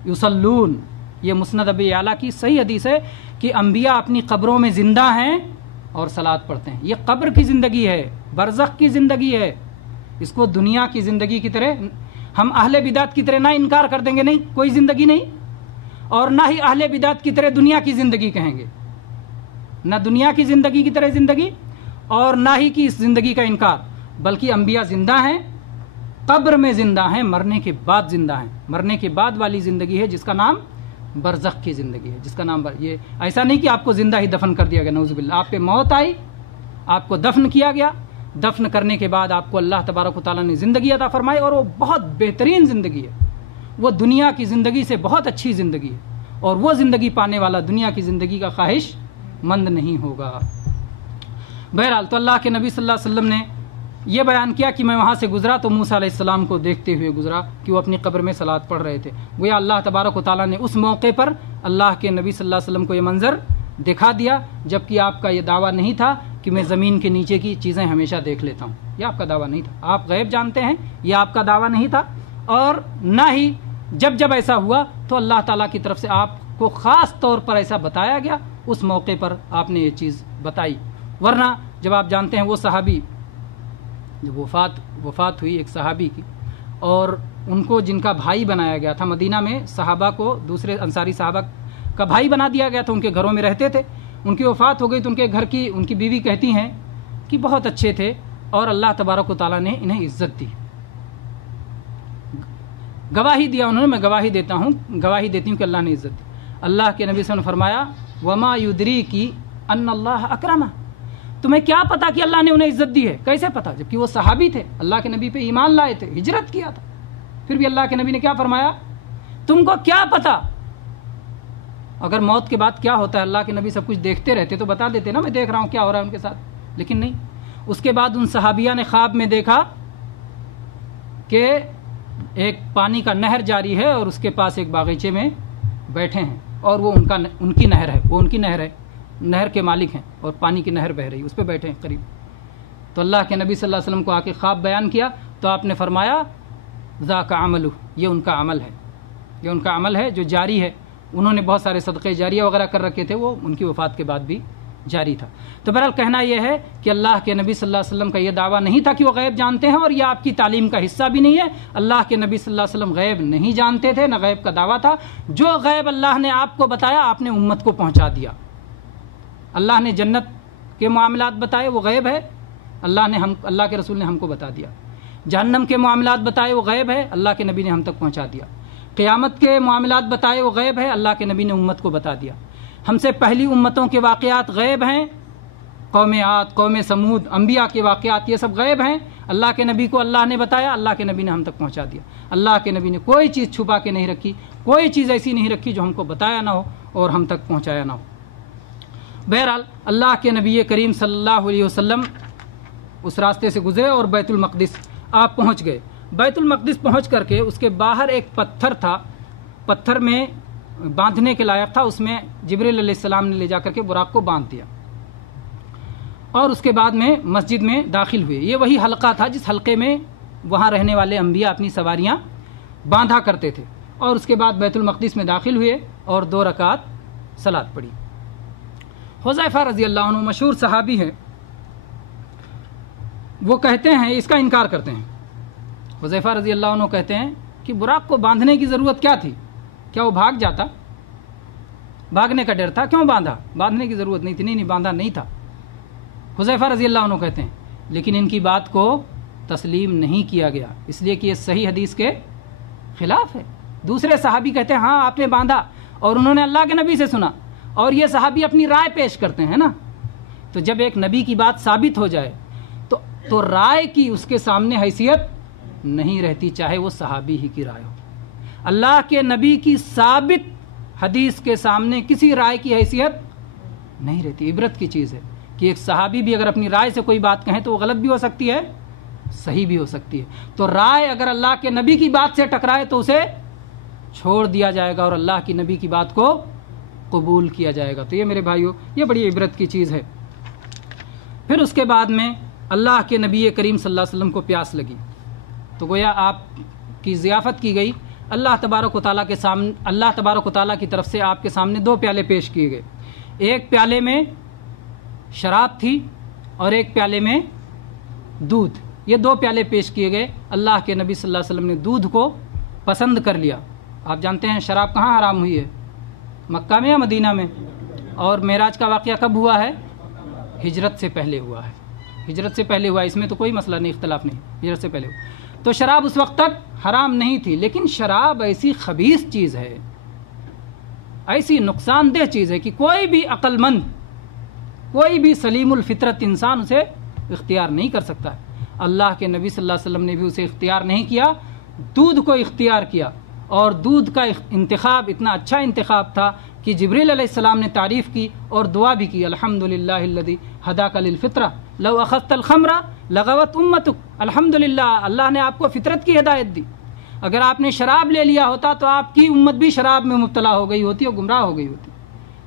یصلون. یہ مسند ابی اعلیٰ کی صحیح حدیث ہے کہ انبیاء اپنی قبروں میں زندہ ہیں اور صلاۃ پڑھتے ہیں. یہ قبر کی زندگی ہے، برزخ کی زندگی ہے. اس کو دنیا کی زندگی کی طرح ہم اہل بدعت کی طرح نہ انکار کر دیں گے، نہیں، کوئی زندگی نہیں، اور نہ ہی اہل بدعت کی طرح دنیا کی زندگی کہیں گے. نہ دنیا کی زندگی کی طرح زندگی اور نہ ہی کی اس زندگی کا انکار، بلکہ انبیاء زندہ ہیں، قبر میں زندہ ہیں، مرنے کے بعد زندہ ہیں. مرنے کے بعد والی زندگی ہے جس کا نام برزخ کی زندگی ہے، جس کا نام یہ ایسا نہیں کہ آپ کو زندہ ہی دفن کر دیا گیا، نعوذ باللہ. آپ پہ موت آئی، آپ کو دفن کیا گیا، دفن کرنے کے بعد آپ کو اللہ تبارک و تعالیٰ نے زندگی عطا فرمائی، اور وہ بہت بہترین زندگی ہے. وہ دنیا کی زندگی سے بہت اچھی زندگی ہے، اور وہ زندگی پانے والا دنیا کی زندگی کا خواہش مند نہیں ہوگا. بہرحال تو اللہ کے نبی صلی اللہ علیہ وسلم نے یہ بیان کیا کہ میں وہاں سے گزرا تو موسیٰ علیہ السلام کو دیکھتے ہوئے گزرا کہ وہ اپنی قبر میں صلاۃ پڑھ رہے تھے. گویا اللہ تبارک و تعالیٰ نے اس موقع پر اللہ کے نبی صلی اللہ علیہ وسلم کو یہ منظر دکھا دیا، جبکہ آپ کا یہ دعویٰ نہیں تھا کہ میں زمین کے نیچے کی چیزیں ہمیشہ دیکھ لیتا ہوں. یہ آپ کا دعویٰ نہیں تھا. آپ غیب جانتے ہیں، یہ آپ کا دعویٰ نہیں تھا. اور نہ ہی جب ایسا ہوا تو اللہ تعالیٰ کی طرف سے آپ کو خاص طور پر ایسا بتایا گیا، اس موقع پر آپ نے یہ چیز بتائی. ورنہ جب آپ جانتے ہیں وہ صحابی جب وفات ہوئی ایک صحابی کی، اور ان کو جن کا بھائی بنایا گیا تھا، مدینہ میں صحابہ کو دوسرے انصاری صحابہ کا بھائی بنا دیا گیا تھا، ان کے گھروں میں رہتے تھے. ان کی وفات ہو گئی تو ان کے گھر کی ان کی بیوی کہتی ہیں کہ بہت اچھے تھے اور اللہ تبارک و تعالیٰ نے انہیں عزت دی. گواہی دیا انہوں نے، میں گواہی دیتی ہوں کہ اللہ نے عزت دی. اللہ کے نبی صلی اللہ علیہ وسلم نے فرمایا وما یدریکی ان اللہ اکرمہ. تمہیں کیا پتا کہ اللہ نے انہیں عزت دی ہے؟ کیسے پتا؟ جبکہ وہ صحابی تھے، اللہ کے نبی پہ ایمان لائے تھے، ہجرت کیا تھا. پھر بھی اللہ کے نبی نے کیا فرمایا؟ تم کو کیا پتا؟ اگر موت کے بعد کیا ہوتا ہے اللہ کے نبی سب کچھ دیکھتے رہتے تو بتا دیتے نا، میں دیکھ رہا ہوں کیا ہو رہا ہے ان کے ساتھ. لیکن نہیں. اس کے بعد ان صحابیہ نے خواب میں دیکھا کہ ایک پانی کا نہر جاری ہے اور اس کے پاس ایک باغیچے میں بیٹھے ہیں، اور وہ ان کی نہر ہے، وہ ان کی نہر ہے، نہر کے مالک ہیں، اور پانی کی نہر بہہ رہی، اس پہ بیٹھے ہیں قریب. تو اللہ کے نبی صلی اللہ علیہ وسلم کو آ کے خواب بیان کیا تو آپ نے فرمایا ذاک عملہ، یہ ان کا عمل ہے، یہ ان کا عمل ہے جو جاری ہے. انہوں نے بہت سارے صدقے جاریہ وغیرہ کر رکھے تھے، وہ ان کی وفات کے بعد بھی جاری تھا. تو بہرحال کہنا یہ ہے کہ اللہ کے نبی صلی اللہ علیہ وسلم کا یہ دعویٰ نہیں تھا کہ وہ غیب جانتے ہیں، اور یہ آپ کی تعلیم کا حصہ بھی نہیں ہے. اللہ کے نبی صلی اللہ علیہ وسلم غیب نہیں جانتے تھے، نہ غیب کا دعویٰ تھا. جو غیب اللہ نے آپ کو بتایا آپ نے امت کو پہنچا دیا. اللہ نے جنت کے معاملات بتائے، وہ غیب ہے، اللہ کے رسول نے ہم کو بتا دیا. جہنم کے معاملات بتائے، وہ غیب ہے، اللہ کے نبی نے ہم تک پہنچا دیا. قیامت کے معاملات بتائے، وہ غیب ہے، اللہ کے نبی نے امت کو بتا دیا. ہم سے پہلی امتوں کے واقعات غیب ہیں، قوم عاد، قوم سمود، انبیاء کے واقعات، یہ سب غیب ہیں. اللہ کے نبی کو اللہ نے بتایا، اللہ کے نبی نے ہم تک پہنچا دیا. اللہ کے نبی نے کوئی چیز چھپا کے نہیں رکھی، کوئی چیز ایسی نہیں رکھی جو ہم کو بتایا نہ ہو اور ہم تک پہنچایا نہ ہو. بہرحال اللہ کے نبی کریم صلی اللہ علیہ وسلم اس راستے سے گزرے اور بیت المقدس آپ پہنچ گئے. بیت المقدس پہنچ کر کے اس کے باہر ایک پتھر تھا، پتھر میں باندھنے کے لائق تھا، اس میں جبریل علیہ السلام نے لے جا کر کے براق کو باندھ دیا اور اس کے بعد میں مسجد میں داخل ہوئے. یہ وہی حلقہ تھا جس حلقے میں وہاں رہنے والے انبیاء اپنی سواریاں باندھا کرتے تھے. اور اس کے بعد بیت المقدس میں داخل ہوئے اور 2 رکعت صلاۃ پڑھی. حذیفہ رضی اللہ عنہ مشہور صحابی ہیں، وہ کہتے ہیں، اس کا انکار کرتے ہیں. حذیفہ رضی اللہ عنہ کہتے ہیں کہ براق کو باندھنے کی ضرورت کیا تھی؟ کیا وہ بھاگ جاتا؟ بھاگنے کا ڈر تھا، کیوں باندھا؟ باندھنے کی ضرورت نہیں تھی. نہیں باندھا نہیں تھا. حذیفہ رضی اللہ عنہ کہتے ہیں، لیکن ان کی بات کو تسلیم نہیں کیا گیا، اس لیے کہ یہ صحیح حدیث کے خلاف ہے. دوسرے صحابی کہتے ہیں ہاں آپ نے باندھا اور انہوں نے اللہ کے نبی سے سنا، اور یہ صحابی اپنی رائے پیش کرتے ہیں نا. تو جب ایک نبی کی بات ثابت ہو جائے تو رائے کی اس کے سامنے حیثیت نہیں رہتی، چاہے وہ صحابی ہی کی رائے ہو. اللہ کے نبی کی ثابت حدیث کے سامنے کسی رائے کی حیثیت نہیں رہتی. عبرت کی چیز ہے کہ ایک صحابی بھی اگر اپنی رائے سے کوئی بات کہیں تو وہ غلط بھی ہو سکتی ہے، صحیح بھی ہو سکتی ہے. تو رائے اگر اللہ کے نبی کی بات سے ٹکرائے تو اسے چھوڑ دیا جائے گا اور اللہ کی نبی کی بات کو قبول کیا جائے گا. تو یہ میرے بھائیوں یہ بڑی عبرت کی چیز ہے. پھر اس کے بعد میں اللہ کے نبی کریم صلی اللہ علیہ وسلم کو پیاس لگی تو گویا آپ کی ضیافت کی گئی. اللہ تبارک و تعالیٰ کے سامنے، اللہ تبارک و تعالیٰ کی طرف سے آپ کے سامنے 2 پیالے پیش کیے گئے. ایک پیالے میں شراب تھی اور ایک پیالے میں دودھ. یہ 2 پیالے پیش کیے گئے. اللہ کے نبی صلی اللہ علیہ وسلم نے دودھ کو پسند کر لیا. آپ جانتے ہیں شراب کہاں حرام ہوئی ہے؟ مکہ میں یا مدینہ میں؟ اور معراج کا واقعہ کب ہوا ہے؟ ہجرت سے پہلے ہوا ہے. ہجرت سے پہلے ہوا، اس میں تو کوئی مسئلہ نہیں، اختلاف نہیں. ہجرت سے پہلے ہوا تو شراب اس وقت تک حرام نہیں تھی. لیکن شراب ایسی خبیث چیز ہے، ایسی نقصان دہ چیز ہے کہ کوئی بھی عقل مند، کوئی بھی سلیم الفطرت انسان اسے اختیار نہیں کر سکتا. اللہ کے نبی صلی اللہ علیہ وسلم نے بھی اسے اختیار نہیں کیا، دودھ کو اختیار کیا. اور دودھ کا انتخاب اتنا اچھا انتخاب تھا کہ جبریل علیہ السلام نے تعریف کی اور دعا بھی کی، الحمدللہ الذی ہداک للفطرہ لو اخذت الخمر لغوت امتک. الحمدللہ اللہ نے آپ کو فطرت کی ہدایت دی. اگر آپ نے شراب لے لیا ہوتا تو آپ کی امت بھی شراب میں مبتلا ہو گئی ہوتی اور گمراہ ہو گئی ہوتی.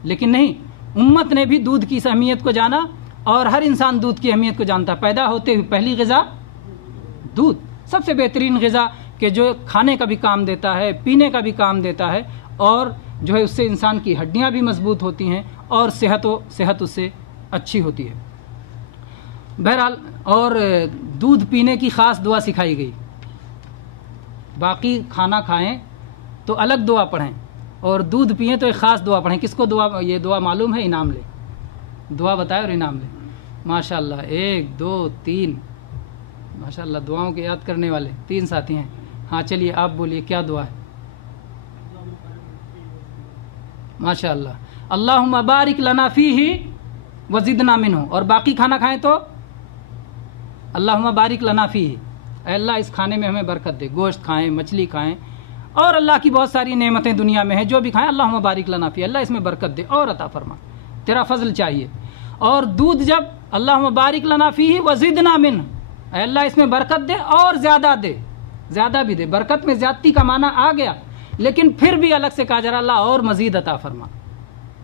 لیکن نہیں، امت نے بھی دودھ کی اہمیت کو جانا اور ہر انسان دودھ کی اہمیت کو جانتا. پیدا ہوتے ہوئے پہلی غذا دودھ، سب سے بہترین غذا کہ جو کھانے کا بھی کام دیتا ہے، پینے کا بھی کام دیتا ہے، اور جو ہے اس سے انسان کی ہڈیاں بھی مضبوط ہوتی ہیں اور صحت اس سے اچھی ہوتی ہے. بہرحال اور دودھ پینے کی خاص دعا سکھائی گئی. باقی کھانا کھائیں تو الگ دعا پڑھیں اور دودھ پئیں تو ایک خاص دعا پڑھیں. کس کو دعا، یہ دعا معلوم ہے؟ انعام لے. دعا بتائے اور انعام لے. ماشاء اللہ 1 2 3 ماشاء اللہ دعاؤں کے یاد کرنے والے 3 ساتھی ہیں. ہاں چلیے آپ بولیے کیا دعا ہے؟ ماشاء اللہ. اللہم بارک لنا فیہ وزدنا منہ. اور باقی کھانا کھائیں تو اللہم بارک لنا فیہ، اے اللہ اس کھانے میں ہمیں برکت دے. گوشت کھائیں، مچھلی کھائیں، اور اللہ کی بہت ساری نعمتیں دنیا میں ہیں، جو بھی کھائیں اللہم بارک لنا فیہ، اللہ اس میں برکت دے اور عطا فرما، تیرا فضل چاہیے. اور دودھ جب اللہم بارک لنا فیہ وزدنا منہ، اے اللہ اس میں برکت دے اور زیادہ دے، زیادہ بھی دے. برکت میں زیادتی کا معنی آ گیا، لیکن پھر بھی الگ سے کہا جا رہا اللہ اور مزید عطا فرما.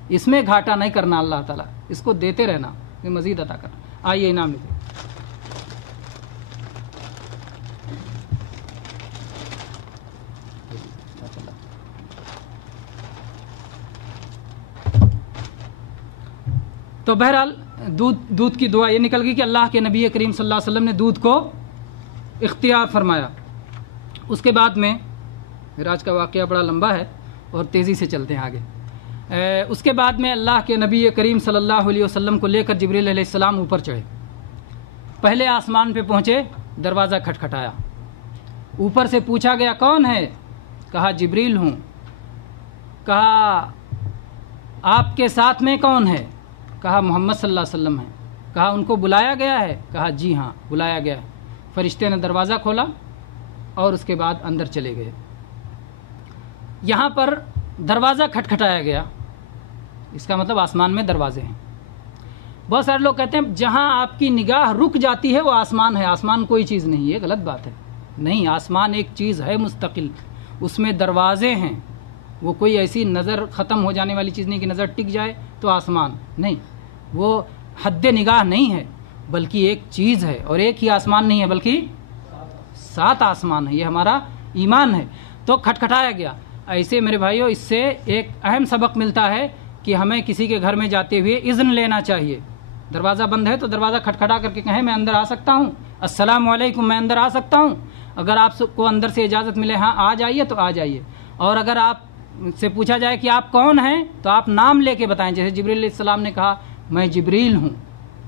اس میں گھاٹا نہیں کرنا، اللہ تعالیٰ اس کو دیتے رہنا، مزید عطا کرنا. آئیے انعام لیتے. تو بہرحال دودھ کی دعا یہ نکل گئی کہ اللہ کے نبی کریم صلی اللہ علیہ وسلم نے دودھ کو اختیار فرمایا. اس کے بعد میں معراج کا واقعہ بڑا لمبا ہے اور تیزی سے چلتے ہیں آگے. اس کے بعد میں اللہ کے نبی کریم صلی اللہ علیہ وسلم کو لے کر جبریل علیہ السلام اوپر چڑھے. پہلے آسمان پہ پہنچے، دروازہ کھٹکھٹایا. اوپر سے پوچھا گیا کون ہے؟ کہا جبریل ہوں. کہا آپ کے ساتھ میں کون ہے؟ کہا محمد صلی اللہ علیہ وسلم ہے. کہا ان کو بلایا گیا ہے؟ کہا جی ہاں بلایا گیا ہے۔ فرشتے نے دروازہ کھولا اور اس کے بعد اندر چلے گئے۔ یہاں پر دروازہ کھٹکھٹایا گیا، اس کا مطلب آسمان میں دروازے ہیں۔ بہت سارے لوگ کہتے ہیں جہاں آپ کی نگاہ رک جاتی ہے وہ آسمان ہے، آسمان کوئی چیز نہیں، یہ غلط بات ہے۔ نہیں، آسمان ایک چیز ہے مستقل، اس میں دروازے ہیں، وہ کوئی ایسی نظر ختم ہو جانے والی چیز نہیں کہ نظر ٹک جائے تو آسمان نہیں، وہ حد نگاہ نہیں ہے، بلکہ ایک چیز ہے، اور ایک ہی آسمان نہیں ہے بلکہ 7 آسمان ہے، یہ ہمارا ایمان ہے۔ تو کھٹکھٹایا گیا۔ ایسے میرے بھائیوں اس سے ایک اہم سبق ملتا ہے کہ ہمیں کسی کے گھر میں جاتے ہوئے اذن لینا چاہیے۔ دروازہ بند ہے تو دروازہ کھٹکھٹا کر کے کہیں میں اندر آ سکتا ہوں، السلام علیکم، میں اندر آ سکتا ہوں۔ اگر آپ کو اندر سے اجازت ملے ہاں آ جائیے تو آ جائیے، اور اگر آپ سے پوچھا جائے کہ آپ کون ہیں تو آپ نام لے کے بتائیں، جیسے جبریل علیہ السلام نے کہا میں جبریل ہوں،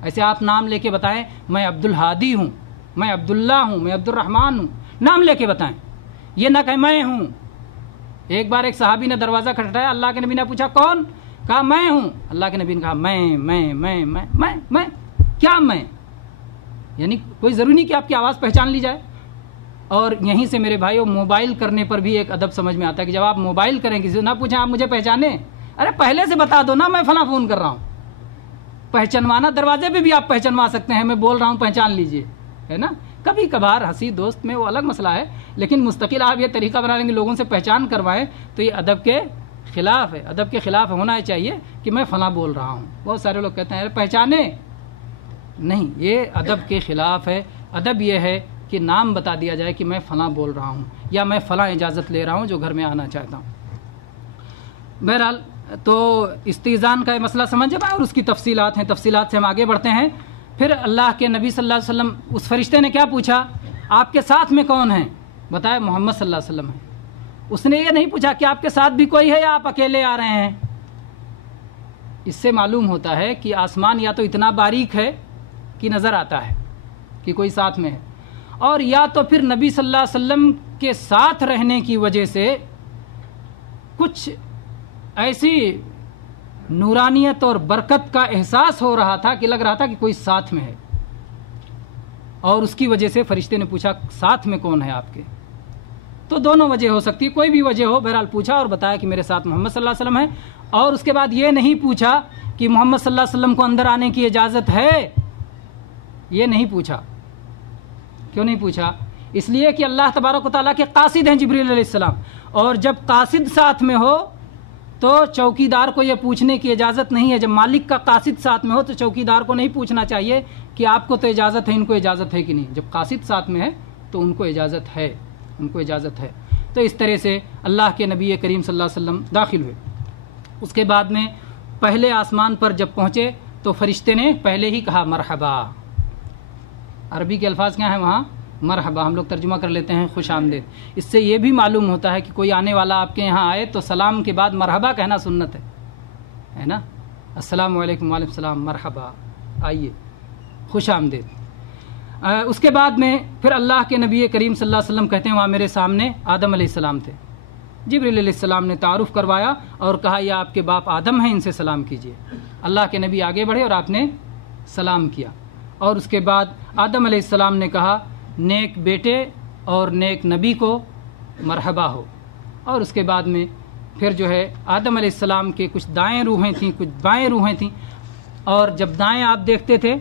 ایسے آپ نام لے کے بتائیں میں عبدالہادی ہوں، میں عبداللہ ہوں، میں عبد الرحمن ہوں، نام لے کے بتائیں، یہ نہ کہ میں ہوں۔ ایک بار ایک صحابی نے دروازہ کھٹکھٹایا، اللہ کے نبی نے پوچھا کون؟ کہا میں ہوں۔ اللہ کے نبی نے کہا میں کیا میں؟ یعنی کوئی ضروری نہیں کہ آپ کی آواز پہچان لی جائے۔ اور یہیں سے میرے بھائیوں موبائل کرنے پر بھی ایک ادب سمجھ میں آتا ہے کہ جب آپ موبائل کریں کسی سے نہ پوچھیں آپ مجھے پہچانے، ارے پہلے سے بتا دو نا میں فلاں فون کر رہا ہوں۔ پہچانوانا دروازے پہ بھی آپ پہچانوا سکتے ہیں، میں بول رہا ہوں پہچان لیجئے، ہے نا۔ کبھی کبھار ہنسی دوست میں وہ الگ مسئلہ ہے، لیکن مستقل آپ یہ طریقہ بنا لیں گے لوگوں سے پہچان کروائیں تو یہ ادب کے خلاف ہے۔ ادب کے خلاف ہونا چاہیے کہ میں فلاں بول رہا ہوں۔ بہت سارے لوگ کہتے ہیں پہچانے نہیں، یہ ادب کے خلاف ہے۔ ادب یہ ہے کہ نام بتا دیا جائے کہ میں فلاں بول رہا ہوں یا میں فلاں اجازت لے رہا ہوں جو گھر میں آنا چاہتا ہوں۔ بہرحال تو استئذان کا یہ مسئلہ سمجھ جائے اور اس کی تفصیلات ہیں، تفصیلات سے ہم آگے بڑھتے ہیں۔ پھر اللہ کے نبی صلی اللہ علیہ وسلم، اس فرشتے نے کیا پوچھا؟ آپ کے ساتھ میں کون ہیں؟ بتایا محمد صلی اللہ علیہ وسلم ہے۔ اس نے یہ نہیں پوچھا کہ آپ کے ساتھ بھی کوئی ہے یا آپ اکیلے آ رہے ہیں۔ اس سے معلوم ہوتا ہے کہ آسمان یا تو اتنا باریک ہے کہ نظر آتا ہے کہ کوئی ساتھ میں ہے، اور یا تو پھر نبی صلی اللہ علیہ وسلم کے ساتھ رہنے کی وجہ سے کچھ ایسی نورانیت اور برکت کا احساس ہو رہا تھا کہ لگ رہا تھا کہ کوئی ساتھ میں ہے، اور اس کی وجہ سے فرشتے نے پوچھا ساتھ میں کون ہے آپ کے؟ تو دونوں وجہ ہو سکتی ہے، کوئی بھی وجہ ہو، بہرحال پوچھا اور بتایا کہ میرے ساتھ محمد صلی اللہ علیہ وسلم ہے۔ اور اس کے بعد یہ نہیں پوچھا کہ محمد صلی اللہ علیہ وسلم کو اندر آنے کی اجازت ہے، یہ نہیں پوچھا۔ کیوں نہیں پوچھا؟ اس لیے کہ اللہ تبارک و تعالیٰ کے قاصد ہیں جبریل علیہ السلام، اور جب قاصد ساتھ میں ہو تو چوکیدار کو یہ پوچھنے کی اجازت نہیں ہے۔ جب مالک کا قاصد ساتھ میں ہو تو چوکیدار کو نہیں پوچھنا چاہیے کہ آپ کو تو اجازت ہے، ان کو اجازت ہے کہ نہیں۔ جب قاصد ساتھ میں ہے تو ان کو اجازت ہے، ان کو اجازت ہے۔ تو اس طرح سے اللہ کے نبی کریم صلی اللہ علیہ وسلم داخل ہوئے۔ اس کے بعد میں پہلے آسمان پر جب پہنچے تو فرشتے نے پہلے ہی کہا مرحبا۔ عربی کے الفاظ کیا ہیں وہاں؟ مرحبا، ہم لوگ ترجمہ کر لیتے ہیں خوش آمدید۔ اس سے یہ بھی معلوم ہوتا ہے کہ کوئی آنے والا آپ کے یہاں آئے تو سلام کے بعد مرحبا کہنا سنت ہے نا۔ السلام علیکم، وعلیکم السلام، مرحبا، آئیے، خوش آمدید۔ اس کے بعد میں پھر اللہ کے نبی کریم صلی اللہ علیہ وسلم کہتے ہیں وہاں میرے سامنے آدم علیہ السلام تھے۔ جبریل علیہ السلام نے تعارف کروایا اور کہا یہ آپ کے باپ آدم ہیں، ان سے سلام کیجیے۔ اللہ کے نبی آگے بڑھے اور آپ نے سلام کیا، اور اس کے بعد آدم علیہ السلام نے کہا نیک بیٹے اور نیک نبی کو مرحبا ہو۔ اور اس کے بعد میں پھر جو ہے آدم علیہ السلام کے کچھ دائیں روحیں تھیں، کچھ بائیں روحیں تھیں، اور جب دائیں آپ دیکھتے تھے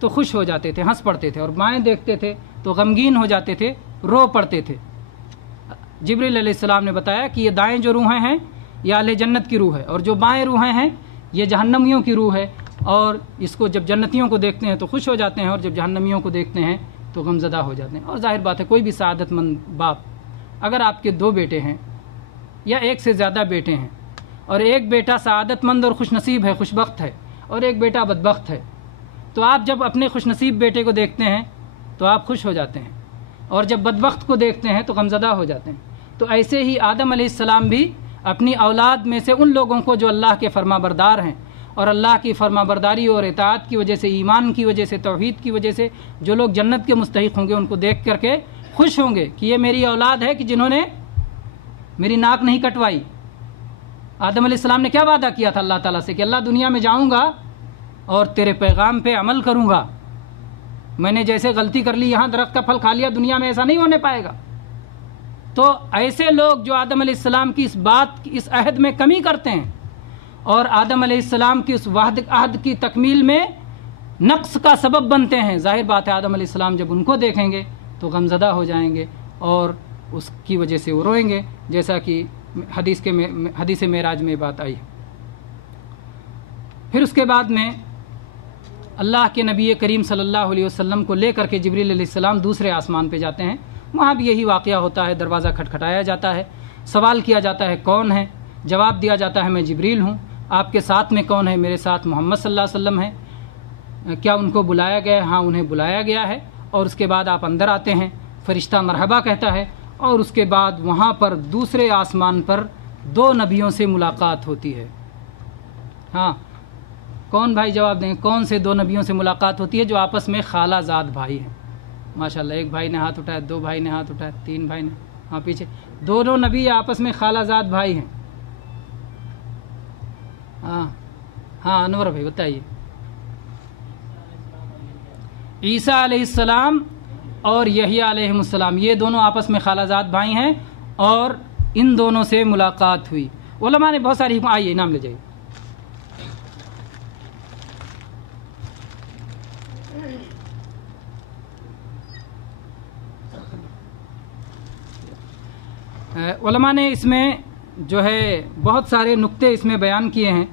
تو خوش ہو جاتے تھے، ہنس پڑتے تھے، اور بائیں دیکھتے تھے تو غمگین ہو جاتے تھے، رو پڑتے تھے۔ جبریل علیہ السلام نے بتایا کہ یہ دائیں جو روحیں ہیں یہ اہل جنت کی روح ہے، اور جو بائیں روحیں ہیں یہ جہنمیوں کی روح ہے، اور اس کو جب جنتیوں کو دیکھتے ہیں تو خوش ہو جاتے ہیں، اور جب جہنمیوں کو دیکھتے ہیں تو غمزدہ ہو جاتے ہیں۔ اور ظاہر بات ہے کوئی بھی سعادت مند باپ، اگر آپ کے 2 بیٹے ہیں یا ایک سے زیادہ بیٹے ہیں، اور ایک بیٹا سعادت مند اور خوش نصیب ہے، خوش بخت ہے، اور ایک بیٹا بدبخت ہے، تو آپ جب اپنے خوش نصیب بیٹے کو دیکھتے ہیں تو آپ خوش ہو جاتے ہیں، اور جب بدبخت کو دیکھتے ہیں تو غمزدہ ہو جاتے ہیں۔ تو ایسے ہی آدم علیہ السلام بھی اپنی اولاد میں سے ان لوگوں کو جو اللہ کے فرما بردار ہیں، اور اللہ کی فرما برداری اور اطاعت کی وجہ سے، ایمان کی وجہ سے، توحید کی وجہ سے جو لوگ جنت کے مستحق ہوں گے، ان کو دیکھ کر کے خوش ہوں گے کہ یہ میری اولاد ہے کہ جنہوں نے میری ناک نہیں کٹوائی۔ آدم علیہ السلام نے کیا وعدہ کیا تھا اللہ تعالیٰ سے کہ اللہ دنیا میں جاؤں گا اور تیرے پیغام پہ عمل کروں گا. میں نے جیسے غلطی کر لی، یہاں درخت کا پھل کھا لیا، دنیا میں ایسا نہیں ہونے پائے گا. تو ایسے لوگ جو آدم علیہ السلام کی اس عہد میں کمی کرتے ہیں اور آدم علیہ السلام کی اس عہد کی تکمیل میں نقص کا سبب بنتے ہیں، ظاہر بات ہے آدم علیہ السلام جب ان کو دیکھیں گے تو غمزدہ ہو جائیں گے اور اس کی وجہ سے وہ روئیں گے، جیسا کہ حدیث معراج میں بات آئی. پھر اس کے بعد میں اللہ کے نبی کریم صلی اللہ علیہ وسلم کو لے کر کے جبریل علیہ السلام دوسرے آسمان پہ جاتے ہیں. وہاں بھی یہی واقعہ ہوتا ہے، دروازہ کھٹکھٹایا جاتا ہے، سوال کیا جاتا ہے کون ہے، جواب دیا جاتا ہے میں جبریل ہوں. آپ کے ساتھ میں کون ہے؟ میرے ساتھ محمد صلی اللہ علیہ وسلم ہے. کیا ان کو بلایا گیا ہے؟ ہاں انہیں بلایا گیا ہے. اور اس کے بعد آپ اندر آتے ہیں، فرشتہ مرحبا کہتا ہے اور اس کے بعد وہاں پر دوسرے آسمان پر 2 نبیوں سے ملاقات ہوتی ہے. ہاں کون بھائی جواب دیں، کون سے 2 نبیوں سے ملاقات ہوتی ہے جو آپس میں خالہ زاد بھائی ہیں؟ ماشاءاللہ، ایک بھائی نے ہاتھ اٹھایا، 2 بھائی نے ہاتھ اٹھایا، 3 بھائی نے، ہاں پیچھے دونوں نبی آپس میں خالہ زاد بھائی ہیں. ہاں انور بھائی بتائیے. عیسیٰ علیہ السلام اور یحییٰ علیہ السلام، یہ دونوں آپس میں خالہ زاد بھائی ہیں اور ان دونوں سے ملاقات ہوئی. علماء نے بہت ساری آئیے نام لے جائیے. علماء نے اس میں جو ہے بہت سارے نقطے اس میں بیان کیے ہیں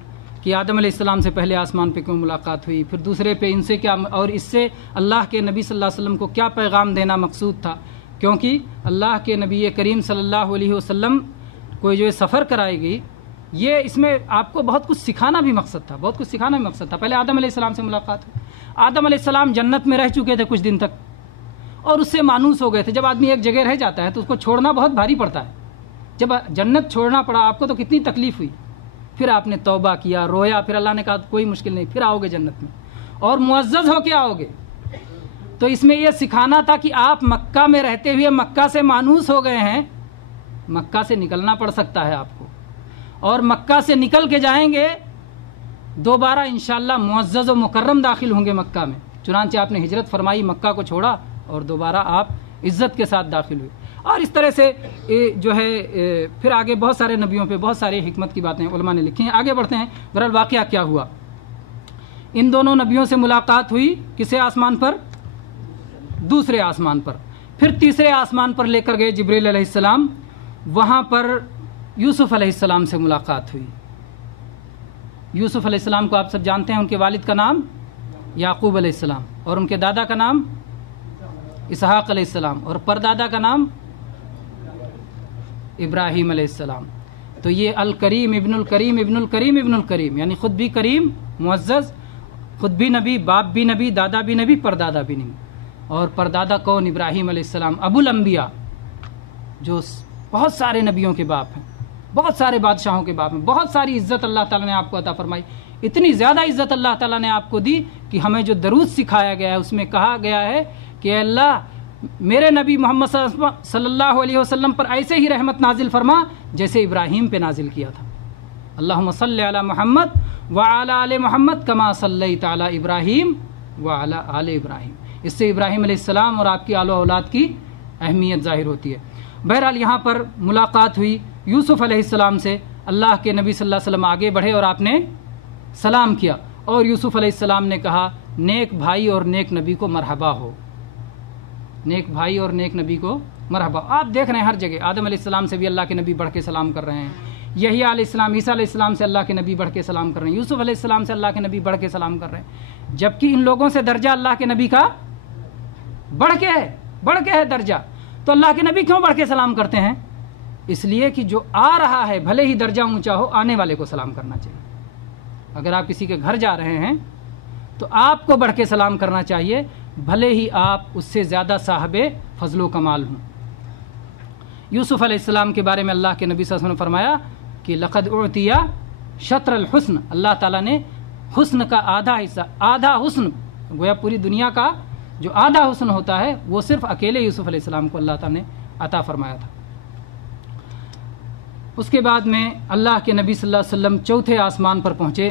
کہ آدم علیہ السلام سے پہلے آسمان پہ کیوں ملاقات ہوئی، پھر دوسرے پہ ان سے کیا، اور اس سے اللہ کے نبی صلی اللہ علیہ وسلم کو کیا پیغام دینا مقصود تھا. کیونکہ اللہ کے نبی کریم صلی اللہ علیہ وسلم کو جو سفر کرائی گئی، یہ اس میں آپ کو بہت کچھ سکھانا بھی مقصد تھا، بہت کچھ سکھانا بھی مقصد تھا. پہلے آدم علیہ السلام سے ملاقات ہوئی. آدم علیہ السلام جنت میں رہ چکے تھے کچھ دن تک اور اس سے مانوس ہو گئے تھے. جب آدمی ایک جگہ رہ جاتا ہے تو اس کو چھوڑنا بہت بھاری پڑتا ہے. جب جنت چھوڑنا پڑا آپ کو تو کتنی تکلیف ہوئی. پھر آپ نے توبہ کیا، رویا، پھر اللہ نے کہا کوئی مشکل نہیں، پھر آؤ گے جنت میں اور معزز ہو کے آؤ گے. تو اس میں یہ سکھانا تھا کہ آپ مکہ میں رہتے ہوئے مکہ سے مانوس ہو گئے ہیں، مکہ سے نکلنا پڑ سکتا ہے آپ کو، اور مکہ سے نکل کے جائیں گے دوبارہ انشاءاللہ معزز و مکرم داخل ہوں گے مکہ میں. چنانچہ آپ نے ہجرت فرمائی، مکہ کو چھوڑا اور دوبارہ آپ عزت کے ساتھ داخل ہوئے. اور اس طرح سے جو ہے پھر آگے بہت سارے نبیوں پہ بہت ساری حکمت کی باتیں علماء نے لکھی ہیں. آگے بڑھتے ہیں. بہرحال واقعہ کیا ہوا، ان دونوں نبیوں سے ملاقات ہوئی کسے آسمان پر؟ دوسرے آسمان پر. پھر تیسرے آسمان پر لے کر گئے جبریل علیہ السلام، وہاں پر یوسف علیہ السلام سے ملاقات ہوئی. یوسف علیہ السلام کو آپ سب جانتے ہیں، ان کے والد کا نام یعقوب علیہ السلام اور ان کے دادا کا نام اسحاق علیہ السلام اور پردادا کا نام ابراہیم علیہ السلام. تو یہ الکریم ابن الکریم ابن الکریم ابن الکریم، یعنی خود بھی کریم معزز، خود بھی نبی، باپ بھی نبی، دادا بھی نبی، پردادا بھی نبی. اور پردادا کون؟ ابراہیم علیہ السلام، ابو الانبیاء، جو بہت سارے نبیوں کے باپ ہیں، بہت سارے بادشاہوں کے باپ ہیں. بہت ساری عزت اللہ تعالیٰ نے آپ کو عطا فرمائی. اتنی زیادہ عزت اللہ تعالیٰ نے آپ کو دی کہ ہمیں جو درود سکھایا گیا ہے اس میں کہا گیا ہے کہ اے اللہ میرے نبی محمد صلی اللہ علیہ وسلم پر ایسے ہی رحمت نازل فرما جیسے ابراہیم پہ نازل کیا تھا. اللہم صلی علی محمد وعلی آل محمد کما صلیت علی ابراہیم وعلی آل ابراہیم. اس سے ابراہیم علیہ السلام اور آپ کی آل و اولاد کی اہمیت ظاہر ہوتی ہے. بہرحال یہاں پر ملاقات ہوئی یوسف علیہ السلام سے. اللہ کے نبی صلی اللہ علیہ وسلم آگے بڑھے اور آپ نے سلام کیا اور یوسف علیہ السلام نے کہا نیک بھائی اور نیک نبی کو مرحبا ہو. نیک بھائی اور نیک نبی کو مرحبا. آپ دیکھ رہے ہیں ہر جگہ آدم علیہ السلام سے بھی اللہ کے نبی بڑھ کے سلام کر رہے ہیں، یحییٰ علیہ السلام، عیسیٰ علیہ السلام سے اللہ کے نبی بڑھ کے سلام کر رہے ہیں، یوسف علیہ السلام سے اللہ کے نبی بڑھ کے سلام کر رہے ہیں. جبکہ ان لوگوں سے درجہ اللہ کے نبی کا بڑھ کے ہے درجہ. تو اللہ کے نبی کیوں بڑھ کے سلام کرتے ہیں؟ اس لیے کہ جو آ رہا ہے بھلے ہی درجہ اونچا ہو، آنے والے کو سلام کرنا چاہیے. اگر آپ کسی کے گھر جا رہے ہیں تو آپ کو بڑھ کے سلام کرنا چاہیے، بھلے ہی آپ اس سے زیادہ صاحب فضل و کمال ہوں. یوسف علیہ السلام کے بارے میں اللہ کے نبی صلی اللہ علیہ وسلم نے فرمایا کہ لقد اعطی شطر الحسن، اللہ تعالیٰ نے حسن کا آدھا حصہ، آدھا حسن، گویا پوری دنیا کا جو آدھا حسن ہوتا ہے وہ صرف اکیلے یوسف علیہ السلام کو اللہ تعالیٰ نے عطا فرمایا تھا. اس کے بعد میں اللہ کے نبی صلی اللہ علیہ وسلم چوتھے آسمان پر پہنچے.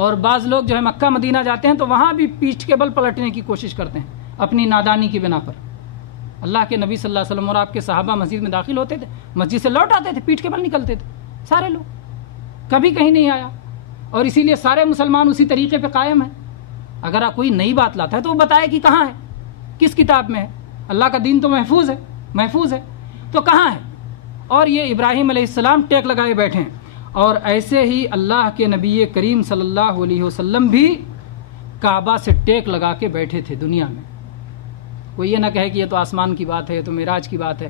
اور بعض لوگ جو ہے مکہ مدینہ جاتے ہیں تو وہاں بھی پیٹھ کے بل پلٹنے کی کوشش کرتے ہیں اپنی نادانی کی بنا پر. اللہ کے نبی صلی اللہ علیہ وسلم اور آپ کے صحابہ مسجد میں داخل ہوتے تھے, مسجد سے لوٹ آتے تھے, پیٹھ کے بل نکلتے تھے سارے لوگ, کبھی کہیں نہیں آیا. اور اسی لیے سارے مسلمان اسی طریقے پہ قائم ہیں. اگر آپ کوئی نئی بات لاتا ہے تو وہ بتائے کہ کہاں ہے, کس کتاب میں ہے. اللہ کا دین تو محفوظ ہے تو کہاں ہے. اور یہ ابراہیم علیہ السلام ٹیک لگائے بیٹھے ہیں. اور ایسے ہی اللہ کے نبی کریم صلی اللہ علیہ وسلم بھی کعبہ سے ٹیک لگا کے بیٹھے تھے دنیا میں. کوئی یہ نہ کہے کہ یہ تو آسمان کی بات ہے, یہ تو معراج کی بات ہے,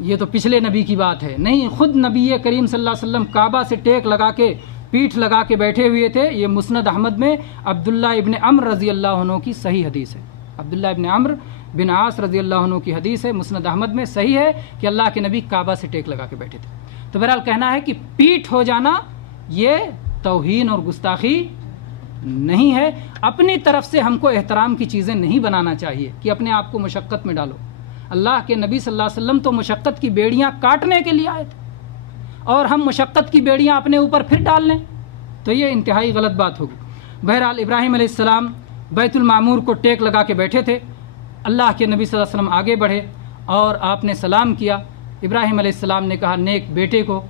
یہ تو پچھلے نبی کی بات ہے. نہیں, خود نبی کریم صلی اللہ علیہ وسلم کعبہ سے ٹیک لگا کے پیٹھ لگا کے بیٹھے ہوئے تھے. یہ مسند احمد میں عبداللہ ابن عمر رضی اللہ عنہ کی صحیح حدیث ہے. عبداللہ ابن عمر بن عاص رضی اللہ عنہ کی حدیث ہے, مسند احمد میں صحیح ہے کہ اللہ کے نبی کعبہ سے ٹیک لگا کے بیٹھے تھے. تو بہرحال کہنا ہے کہ پیٹھ ہو جانا یہ توہین اور گستاخی نہیں ہے. اپنی طرف سے ہم کو احترام کی چیزیں نہیں بنانا چاہیے کہ اپنے آپ کو مشقت میں ڈالو. اللہ کے نبی صلی اللہ علیہ وسلم تو مشقت کی بیڑیاں کاٹنے کے لیے آئے تھے, اور ہم مشقت کی بیڑیاں اپنے اوپر پھر ڈال لیں تو یہ انتہائی غلط بات ہوگی. بہرحال ابراہیم علیہ السلام بیت المعمور کو ٹیک لگا کے بیٹھے تھے. اللہ کے نبی صلی اللہ علیہ وسلم آگے بڑھے اور آپ نے سلام کیا. ابراہیم علیہ السلام نے کہا نیک بیٹے کو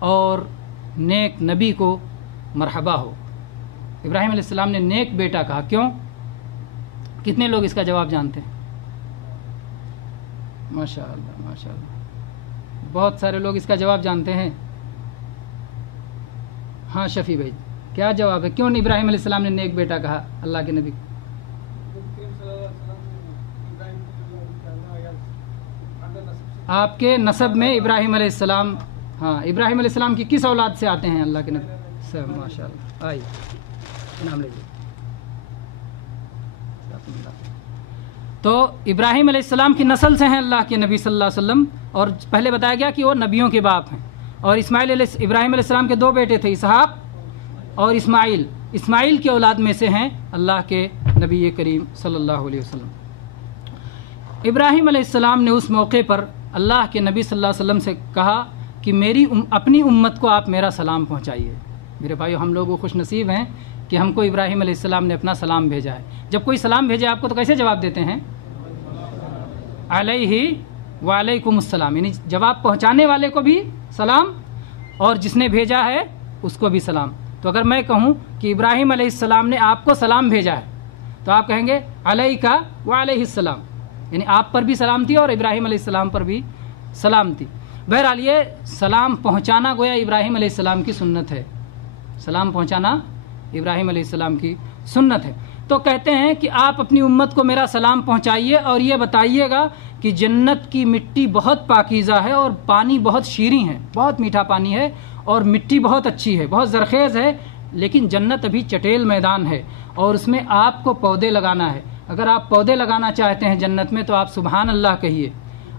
اور نیک نبی کو مرحبا ہو. ابراہیم علیہ السلام نے نیک بیٹا کہا, کیوں؟ کتنے لوگ اس کا جواب جانتے ہیں؟ ماشاء اللہ, بہت سارے لوگ اس کا جواب جانتے ہیں. ہاں شفیع بھائی, کیا جواب ہے؟ کیوں ابراہیم علیہ السلام نے نیک بیٹا کہا اللہ کے نبی کو؟ آپ کے نسب میں ابراہیم علیہ السلام, ہاں ابراہیم علیہ السلام کی کس اولاد سے آتے ہیں اللہ کے نبی؟ سب ماشاء اللہ. آئیے نام لیجیے. تو ابراہیم علیہ السلام کی نسل سے ہیں اللہ کے نبی صلی اللہ علیہ وسلم. اور پہلے بتایا گیا کہ وہ نبیوں کے باپ ہیں. اور ابراہیم علیہ السلام کے دو بیٹے تھے, اسحاق اور اسماعیل. اسماعیل کی اولاد میں سے ہیں اللہ کے نبی کریم صلی اللہ علیہ وسلم. ابراہیم علیہ السلام نے اس موقع پر اللہ کے نبی صلی اللہ علیہ وسلم سے کہا کہ اپنی امت کو آپ میرا سلام پہنچائیے. میرے بھائیو, ہم لوگ خوش نصیب ہیں کہ ہم کو ابراہیم علیہ السلام نے اپنا سلام بھیجا ہے. جب کوئی سلام بھیجے آپ کو تو کیسے جواب دیتے ہیں؟ علیہ وعلیکم السلام, یعنی جواب پہنچانے والے کو بھی سلام اور جس نے بھیجا ہے اس کو بھی سلام. تو اگر میں کہوں کہ ابراہیم علیہ السلام نے آپ کو سلام بھیجا ہے تو آپ کہیں گے علیہ وعلیہ السلام, یعنی آپ پر بھی سلامتی اور ابراہیم علیہ السلام پر بھی سلامتی. بہرحال یہ سلام پہنچانا گویا ابراہیم علیہ السلام کی سنت ہے. سلام پہنچانا ابراہیم علیہ السلام کی سنت ہے. تو کہتے ہیں کہ آپ اپنی امت کو میرا سلام پہنچائیے اور یہ بتائیے گا کہ جنت کی مٹی بہت پاکیزہ ہے اور پانی بہت شیریں ہے, بہت میٹھا پانی ہے اور مٹی بہت اچھی ہے, بہت زرخیز ہے. لیکن جنت ابھی چٹیل میدان ہے اور اس میں آپ کو پودے لگانا ہے. اگر آپ پودے لگانا چاہتے ہیں جنت میں تو آپ سبحان اللہ کہیے,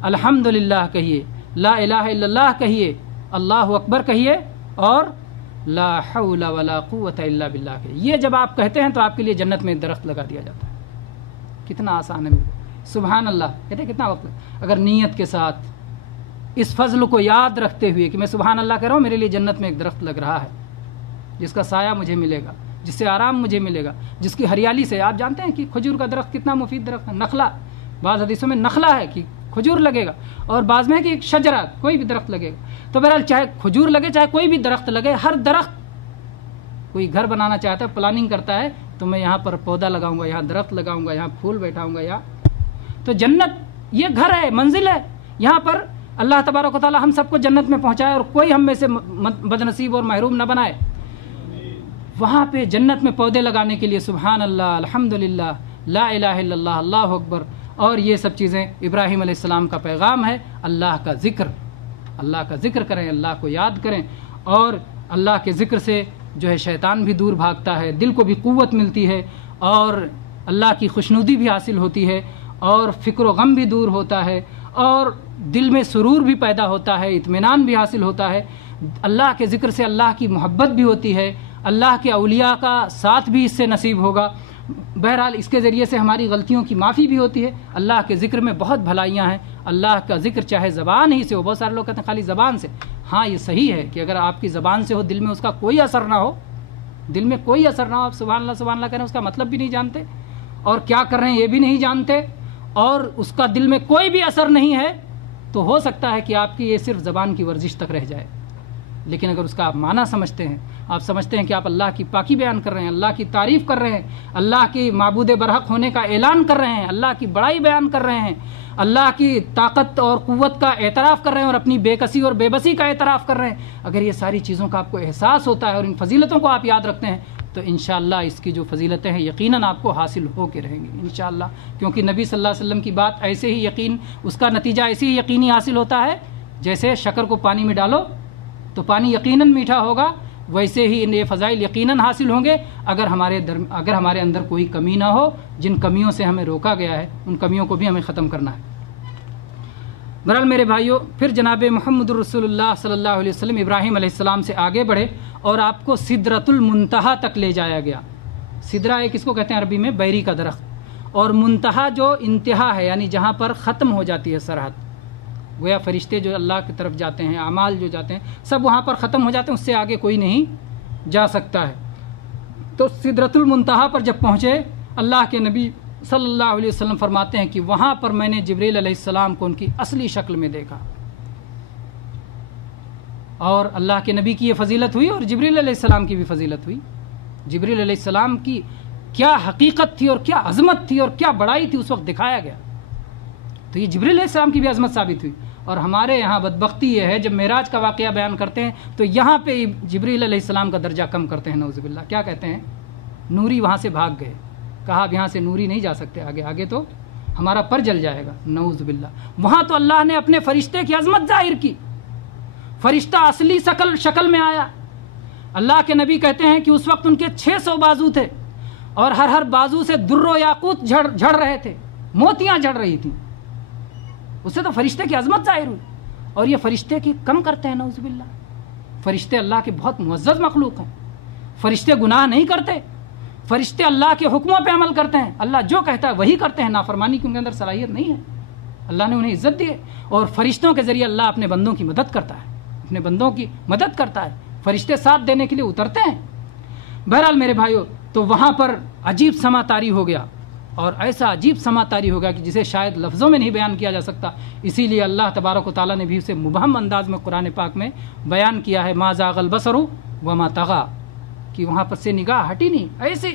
الحمدللہ کہیے, لا الہ الا اللہ کہیے, اللہ اکبر کہیے اور لا حول ولا قوت الا باللہ کہیے. یہ جب آپ کہتے ہیں تو آپ کے لیے جنت میں درخت لگا دیا جاتا ہے. کتنا آسان ہے. سبحان اللہ کہتے ہیں کتنا وقت ہے. اگر نیت کے ساتھ اس فضل کو یاد رکھتے ہوئے کہ میں سبحان اللہ کہہ رہا ہوں, میرے لیے جنت میں ایک درخت لگ رہا ہے جس کا سایہ مجھے ملے گا, جس سے آرام مجھے ملے گا, جس کی ہریالی سے, آپ جانتے ہیں کہ کھجور کا درخت کتنا مفید درخت ہے. نخلا, بعض حدیثوں میں نخلا ہے کہ کھجور لگے گا, اور بعض میں ہے کہ ایک شجرہ, کوئی بھی درخت لگے گا. تو بہرحال چاہے کھجور لگے چاہے کوئی بھی درخت لگے, ہر درخت, کوئی گھر بنانا چاہتا ہے, پلاننگ کرتا ہے تو میں یہاں پر پودا لگاؤں گا, یہاں درخت لگاؤں گا, یہاں پھول بیٹھاؤں گا. تو جنت یہ گھر ہے, منزل ہے. یہاں پر اللہ تبارک و تعالی ہم سب کو جنت میں پہنچائے اور کوئی ہم میں سے بدنصیب اور محروم نہ بنائے. وہاں پہ جنت میں پودے لگانے کے لیے سبحان اللہ, الحمدللہ, لا الہ الا اللہ, اللہ اکبر, اور یہ سب چیزیں ابراہیم علیہ السلام کا پیغام ہے. اللہ کا ذکر کریں, اللہ کو یاد کریں, اور اللہ کے ذکر سے جو ہے شیطان بھی دور بھاگتا ہے, دل کو بھی قوت ملتی ہے, اور اللہ کی خوشنودی بھی حاصل ہوتی ہے, اور فکر و غم بھی دور ہوتا ہے, اور دل میں سرور بھی پیدا ہوتا ہے, اطمینان بھی حاصل ہوتا ہے. اللہ کے ذکر سے اللہ کی محبت بھی ہوتی ہے, اللہ کے اولیاء کا ساتھ بھی اس سے نصیب ہوگا. بہرحال اس کے ذریعے سے ہماری غلطیوں کی معافی بھی ہوتی ہے. اللہ کے ذکر میں بہت بھلائیاں ہیں. اللہ کا ذکر چاہے زبان ہی سے ہو, بہت سارے لوگ کہتے ہیں خالی زبان سے, ہاں یہ صحیح ہے کہ اگر آپ کی زبان سے ہو, دل میں اس کا کوئی اثر نہ ہو دل میں کوئی اثر نہ ہو، آپ سبحان اللہ کہہ رہے ہیں، اس کا مطلب بھی نہیں جانتے اور کیا کر رہے ہیں یہ بھی نہیں جانتے، اور اس کا دل میں کوئی بھی اثر نہیں ہے، تو ہو سکتا ہے کہ آپ کی یہ صرف زبان کی ورزش تک رہ جائے. لیکن اگر اس کا آپ معنی سمجھتے ہیں، آپ سمجھتے ہیں کہ آپ اللہ کی پاکی بیان کر رہے ہیں، اللہ کی تعریف کر رہے ہیں، اللہ کی معبود برحق ہونے کا اعلان کر رہے ہیں، اللہ کی بڑائی بیان کر رہے ہیں، اللہ کی طاقت اور قوت کا اعتراف کر رہے ہیں اور اپنی بے کسی اور بے بسی کا اعتراف کر رہے ہیں، اگر یہ ساری چیزوں کا آپ کو احساس ہوتا ہے اور ان فضیلتوں کو آپ یاد رکھتے ہیں، تو انشاءاللہ اس کی جو فضیلتیں ہیں یقیناً آپ کو حاصل ہو کے رہیں گی انشاءاللہ. کیونکہ نبی صلی اللہ علیہ وسلم کی بات ایسے ہی یقین، اس کا نتیجہ ایسے ہی یقینی حاصل ہوتا ہے جیسے شکر کو پانی میں ڈالو تو پانی یقیناً میٹھا ہوگا، ویسے ہی یہ فضائل یقیناً حاصل ہوں گے اگر ہمارے اندر کوئی کمی نہ ہو. جن کمیوں سے ہمیں روکا گیا ہے ان کمیوں کو بھی ہمیں ختم کرنا ہے. بہرحال میرے بھائیوں، پھر جناب محمد الرسول اللہ صلی اللہ علیہ وسلم ابراہیم علیہ السلام سے آگے بڑھے اور آپ کو سدرۃ المنتہا تک لے جایا گیا. سدرہ ایک اس کو کہتے ہیں عربی میں بیری کا درخت، اور منتہا جو انتہا ہے یعنی جہاں پر ختم ہو جاتی ہے سرحد. گویا فرشتے جو اللہ کی طرف جاتے ہیں، اعمال جو جاتے ہیں، سب وہاں پر ختم ہو جاتے ہیں، اس سے آگے کوئی نہیں جا سکتا ہے. تو سدرۃ المنتہا پر جب پہنچے، اللہ کے نبی صلی اللہ علیہ وسلم فرماتے ہیں کہ وہاں پر میں نے جبریل علیہ السلام کو ان کی اصلی شکل میں دیکھا. اور اللہ کے نبی کی یہ فضیلت ہوئی اور جبریل علیہ السلام کی بھی فضیلت ہوئی. جبریل علیہ السلام کی کیا حقیقت تھی اور کیا عظمت تھی اور کیا بڑائی تھی اس وقت دکھایا گیا. تو یہ جبریل علیہ السلام کی بھی عظمت ثابت ہوئی. اور ہمارے یہاں بدبختی یہ ہے جب معراج کا واقعہ بیان کرتے ہیں تو یہاں پہ جبریل علیہ السلام کا درجہ کم کرتے ہیں. نعوذ باللہ. کیا کہتے ہیں؟ نوری وہاں سے بھاگ گئے. کہا اب یہاں سے نوری نہیں جا سکتے آگے تو ہمارا پر جل جائے گا. نعوذ باللہ. وہاں تو اللہ نے اپنے فرشتے کی عظمت ظاہر کی. فرشتہ اصلی شکل میں آیا. اللہ کے نبی کہتے ہیں کہ اس وقت ان کے 600 بازو تھے اور ہر بازو سے در و یاقوت جھڑ رہے تھے، موتیاں جھڑ رہی تھیں. اس سے تو فرشتے کی عظمت ظاہر ہوئی. اور یہ فرشتے کی کم کرتے ہیں نعوذ باللہ. فرشتے اللہ کے بہت معزز مخلوق ہیں. فرشتے گناہ نہیں کرتے. فرشتے اللہ کے حکموں پہ عمل کرتے ہیں. اللہ جو کہتا ہے وہی کرتے ہیں. نافرمانی کی ان کے اندر صلاحیت نہیں ہے. اللہ نے انہیں عزت دی ہے اور فرشتوں کے ذریعے اللہ اپنے بندوں کی مدد کرتا ہے. اپنے بندوں کی مدد کرتا ہے. فرشتے ساتھ دینے کے لیے اترتے ہیں. بہرحال میرے بھائیوں، تو وہاں پر عجیب سما طاری ہو گیا اور ایسا عجیب سما طاری ہو گیا کہ جسے شاید لفظوں میں نہیں بیان کیا جا سکتا. اسی لیے اللہ تبارک و تعالیٰ نے بھی اسے مبہم انداز میں قرآن پاک میں بیان کیا ہے. ما زاغ البصر وما طغى، کہ وہاں پر سے نگاہ ہٹی نہیں.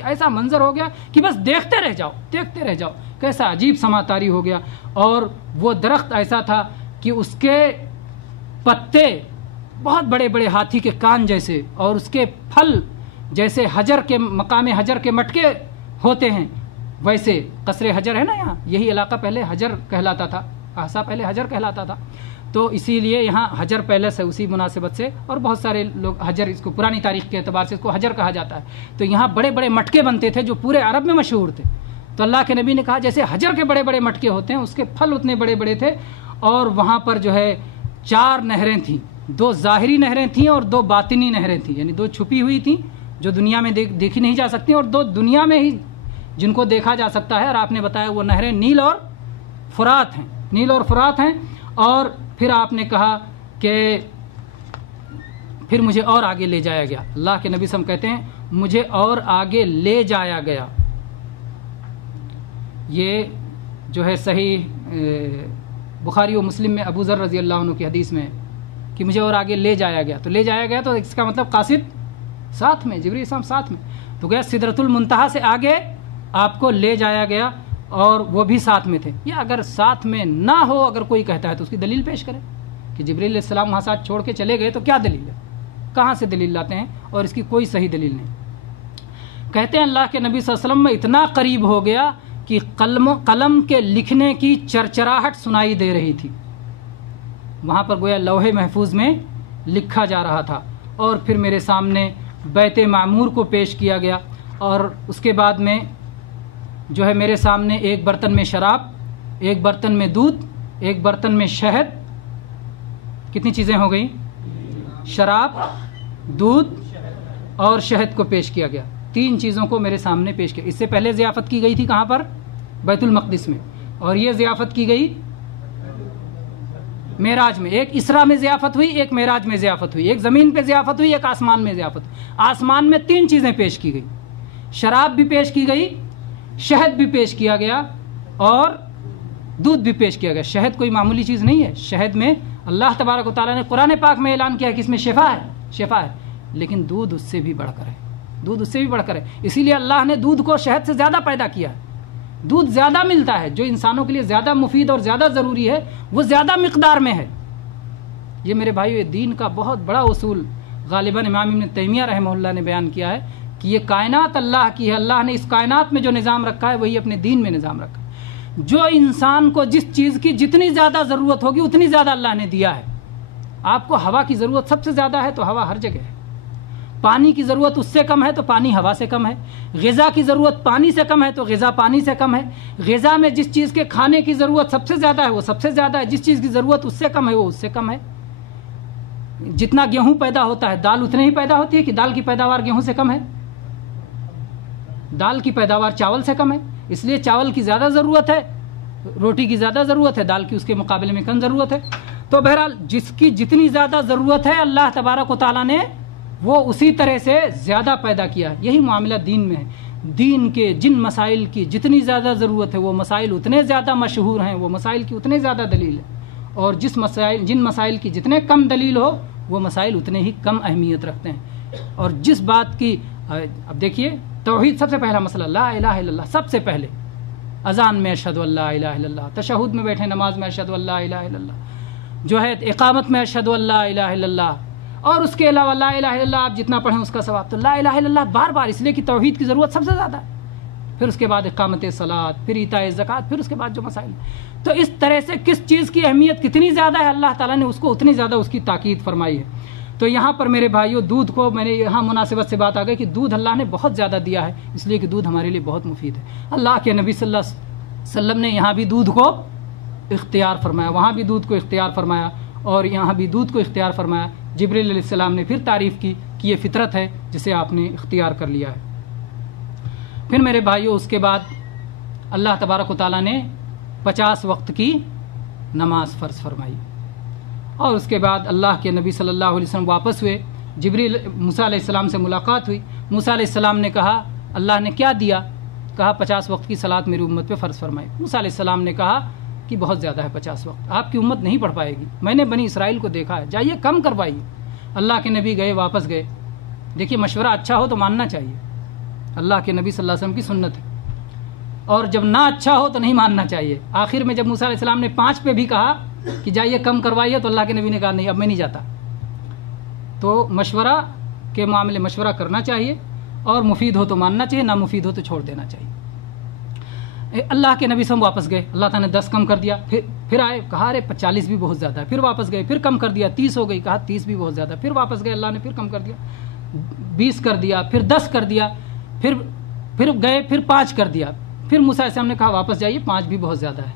ایسا منظر ہو گیا کہ بس دیکھتے رہ جاؤ. کیسا عجیب سما طاری ہو گیا. اور وہ درخت ایسا تھا کہ اس کے پتے بہت بڑے بڑے ہاتھی کے کان جیسے اور اس کے پھل جیسے مقام حجر کے مٹکے ہوتے ہیں ویسے. قصر حجر ہے نا یہاں، یہی علاقہ پہلے حجر کہلاتا تھا. احسا پہلے حجر کہلاتا تھا. تو اسی لیے یہاں حجر پیلس ہے اسی مناسبت سے. اور بہت سارے لوگ حجر، اس کو پرانی تاریخ کے اعتبار سے اس کو حجر کہا جاتا ہے. تو یہاں بڑے بڑے مٹکے بنتے تھے جو پورے عرب میں مشہور تھے. تو اللہ کے نبی نے کہا جیسے حجر کے بڑے بڑے مٹکے ہوتے ہیں اس کے پھل اتنے بڑے بڑے تھے. اور وہاں پر جو ہے 4 نہریں تھیں. 2 ظاہری نہریں تھیں اور 2 باطنی نہریں تھیں، یعنی 2 چھپی ہوئی تھیں جو دنیا میں دیکھی نہیں جا سکتی اور 2 دنیا میں ہی جن کو دیکھا جا سکتا ہے. اور آپ نے بتایا وہ نہریں نیل اور فرات ہیں. اور پھر آپ نے کہا کہ پھر مجھے اور آگے لے جایا گیا. اللہ کے نبی صلی اللہ علیہ وسلم کہتے ہیں مجھے اور آگے لے جایا گیا. یہ جو ہے صحیح بخاری و مسلم میں ابو ذر رضی اللہ عنہ کی حدیث میں کہ مجھے اور آگے لے جایا گیا. تو لے جایا گیا تو اس کا مطلب قاصد ساتھ میں، جبریل السلام ساتھ میں. تو گیا سدرۃ المنتہا سے آگے آپ کو لے جایا گیا اور وہ بھی ساتھ میں تھے. یا اگر ساتھ میں نہ ہو، اگر کوئی کہتا ہے تو اس کی دلیل پیش کرے کہ جبریل علیہ السلام وہاں ساتھ چھوڑ کے چلے گئے تو کیا دلیل ہے، کہاں سے دلیل لاتے ہیں؟ اور اس کی کوئی صحیح دلیل نہیں. کہتے ہیں اللہ کے نبی صلی اللہ علیہ وسلم میں اتنا قریب ہو گیا کہ قلم کے لکھنے کی چرچراہٹ سنائی دے رہی تھی. وہاں پر گویا لوح محفوظ میں لکھا جا رہا تھا. اور پھر میرے سامنے بیت معمور کو پیش کیا گیا اور اس کے بعد میں جو ہے میرے سامنے ایک برتن میں شراب، ایک برتن میں دودھ، ایک برتن میں شہد. کتنی چیزیں ہو گئیں؟ شراب، دودھ اور شہد کو پیش کیا گیا. 3 چیزوں کو میرے سامنے پیش کیا. اس سے پہلے ضیافت کی گئی تھی کہاں پر؟ بیت المقدس میں. اور یہ ضیافت کی گئی معراج میں، ایک اسرا میں ضیافت ہوئی، ایک معراج میں ضیافت ہوئی، ایک زمین پہ ضیافت ہوئی، ایک آسمان میں ضیافت ہوئی۔ آسمان میں 3 چیزیں پیش کی گئی، شراب بھی پیش کی گئی، شہد بھی پیش کیا گیا اور دودھ بھی پیش کیا گیا۔ شہد کوئی معمولی چیز نہیں ہے، شہد میں اللہ تبارک و تعالیٰ نے قرآن پاک میں اعلان کیا ہے کہ اس میں شفا ہے، شفا ہے، لیکن دودھ اس سے بھی بڑھ کر ہے، دودھ اس سے بھی بڑھ کر ہے۔ اسی لیے اللہ نے دودھ کو شہد سے زیادہ پیدا کیا ہے۔ دودھ زیادہ ملتا ہے، جو انسانوں کے لیے زیادہ مفید اور زیادہ ضروری ہے وہ زیادہ مقدار میں ہے۔ یہ میرے بھائیو دین کا بہت بڑا اصول غالباً امام ابن تیمیہ رحمہ اللہ نے بیان کیا ہے کہ یہ کائنات اللہ کی ہے، اللہ نے اس کائنات میں جو نظام رکھا ہے وہی اپنے دین میں نظام رکھا ہے۔ جو انسان کو جس چیز کی جتنی زیادہ ضرورت ہوگی اتنی زیادہ اللہ نے دیا ہے۔ آپ کو ہوا کی ضرورت سب سے زیادہ ہے تو ہوا ہر جگہ ہے، پانی کی ضرورت اس سے کم ہے تو پانی ہوا سے کم ہے، غذا کی ضرورت پانی سے کم ہے تو غذا پانی سے کم ہے، غذا میں جس چیز کے کھانے کی ضرورت سب سے زیادہ ہے وہ سب سے زیادہ ہے، جس چیز کی ضرورت اس سے کم ہے وہ اس سے کم ہے۔ جتنا گیہوں پیدا ہوتا ہے دال اتنے ہی پیدا ہوتی ہے کہ دال کی پیداوار گیہوں سے کم ہے؟ دال کی پیداوار چاول سے کم ہے، اس لیے چاول کی زیادہ ضرورت ہے، روٹی کی زیادہ ضرورت ہے، دال کی اس کے مقابلے میں کم ضرورت ہے۔ تو بہرحال جس کی جتنی زیادہ ضرورت ہے اللہ تبارک و تعالیٰ نے وہ اسی طرح سے زیادہ پیدا کیا ہے۔ یہی معاملہ دین میں ہے، دین کے جن مسائل کی جتنی زیادہ ضرورت ہے وہ مسائل اتنے زیادہ مشہور ہیں، وہ مسائل کی اتنے زیادہ دلیل ہے، اور جن مسائل کی جتنے کم دلیل ہو وہ مسائل اتنے ہی کم اہمیت رکھتے ہیں۔ اور جس بات کی اب دیکھیے توحید سب سے پہلا مسئلہ، لا الہ الا اللہ، سب سے پہلے اذان میں اشہد ان لا الہ الا اللہ، تشہد میں بیٹھے نماز میں اشہد ان لا الہ الا اللہ، جو ہے اقامت میں اشہد ان لا الہ الا اللہ، اور اس کے علاوہ لا الہ الا اللہ آپ جتنا پڑھیں اس کا ثواب۔ تو لا الہ الا اللہ بار بار اس لیے کہ توحید کی ضرورت سب سے زیادہ ہے، پھر اس کے بعد اقامت صلاۃ، پھر ایتاء زکوٰۃ، پھر اس کے بعد جو مسائل۔ تو اس طرح سے کس چیز کی اہمیت کتنی زیادہ ہے اللہ تعالیٰ نے اس کو اتنی زیادہ اس کی تاکید فرمائی ہے۔ تو یہاں پر میرے بھائیوں دودھ کو میں نے یہاں مناسبت سے بات آ گئی کہ دودھ اللہ نے بہت زیادہ دیا ہے، اس لیے کہ دودھ ہمارے لیے بہت مفید ہے۔ اللہ کے نبی صلی اللہ علیہ وسلم نے یہاں بھی دودھ کو اختیار فرمایا، وہاں بھی دودھ کو اختیار فرمایا، اور یہاں بھی دودھ کو اختیار فرمایا۔ جبریل علیہ السلام نے پھر تعریف کی کہ یہ فطرت ہے جسے آپ نے اختیار کر لیا ہے۔ پھر میرے بھائیوں اس کے بعد اللہ تبارک و تعالیٰ نے 50 وقت کی نماز فرض فرمائی، اور اس کے بعد اللہ کے نبی صلی اللہ علیہ وسلم واپس ہوئے، جبریل موسیٰ علیہ السلام سے ملاقات ہوئی، موسیٰ علیہ السلام نے کہا اللہ نے کیا دیا؟ کہا 50 وقت کی صلاۃ میری امت پہ فرض فرمائی۔ موسیٰ علیہ السلام نے کہا کہ بہت زیادہ ہے 50 وقت، آپ کی امت نہیں پڑھ پائے گی، میں نے بنی اسرائیل کو دیکھا ہے، جائیے کم کروائیے۔ اللہ کے نبی گئے، واپس گئے۔ دیکھیے مشورہ اچھا ہو تو ماننا چاہیے، اللہ کے نبی صلی اللہ علیہ وسلم کی سنت ہے، اور جب نہ اچھا ہو تو نہیں ماننا چاہیے۔ آخر میں جب موسیٰ علیہ السلام نے 5 پہ بھی کہا کہ جائیے کم کروائیے، تو اللہ کے نبی نے کہا نہیں اب میں نہیں جاتا۔ تو مشورہ کے معاملے مشورہ کرنا چاہیے، اور مفید ہو تو ماننا چاہیے، نہ مفید ہو تو چھوڑ دینا چاہیے۔ اللہ کے نبی سے ہم واپس گئے، اللہ تعالیٰ نے 10 کم کر دیا، پھر آئے، کہا ارے 40 بھی بہت زیادہ ہے، پھر واپس گئے، پھر کم کر دیا، 30 ہو گئی، کہا 30 بھی بہت زیادہ ہے، پھر واپس گئے، اللہ نے پھر کم کر دیا، 20 کر دیا، پھر 10 کر دیا، پھر گئے، پھر 5 کر دیا، پھر موسیٰ علیہ السلام نے کہا واپس جائیے، 5 بھی بہت زیادہ ہے۔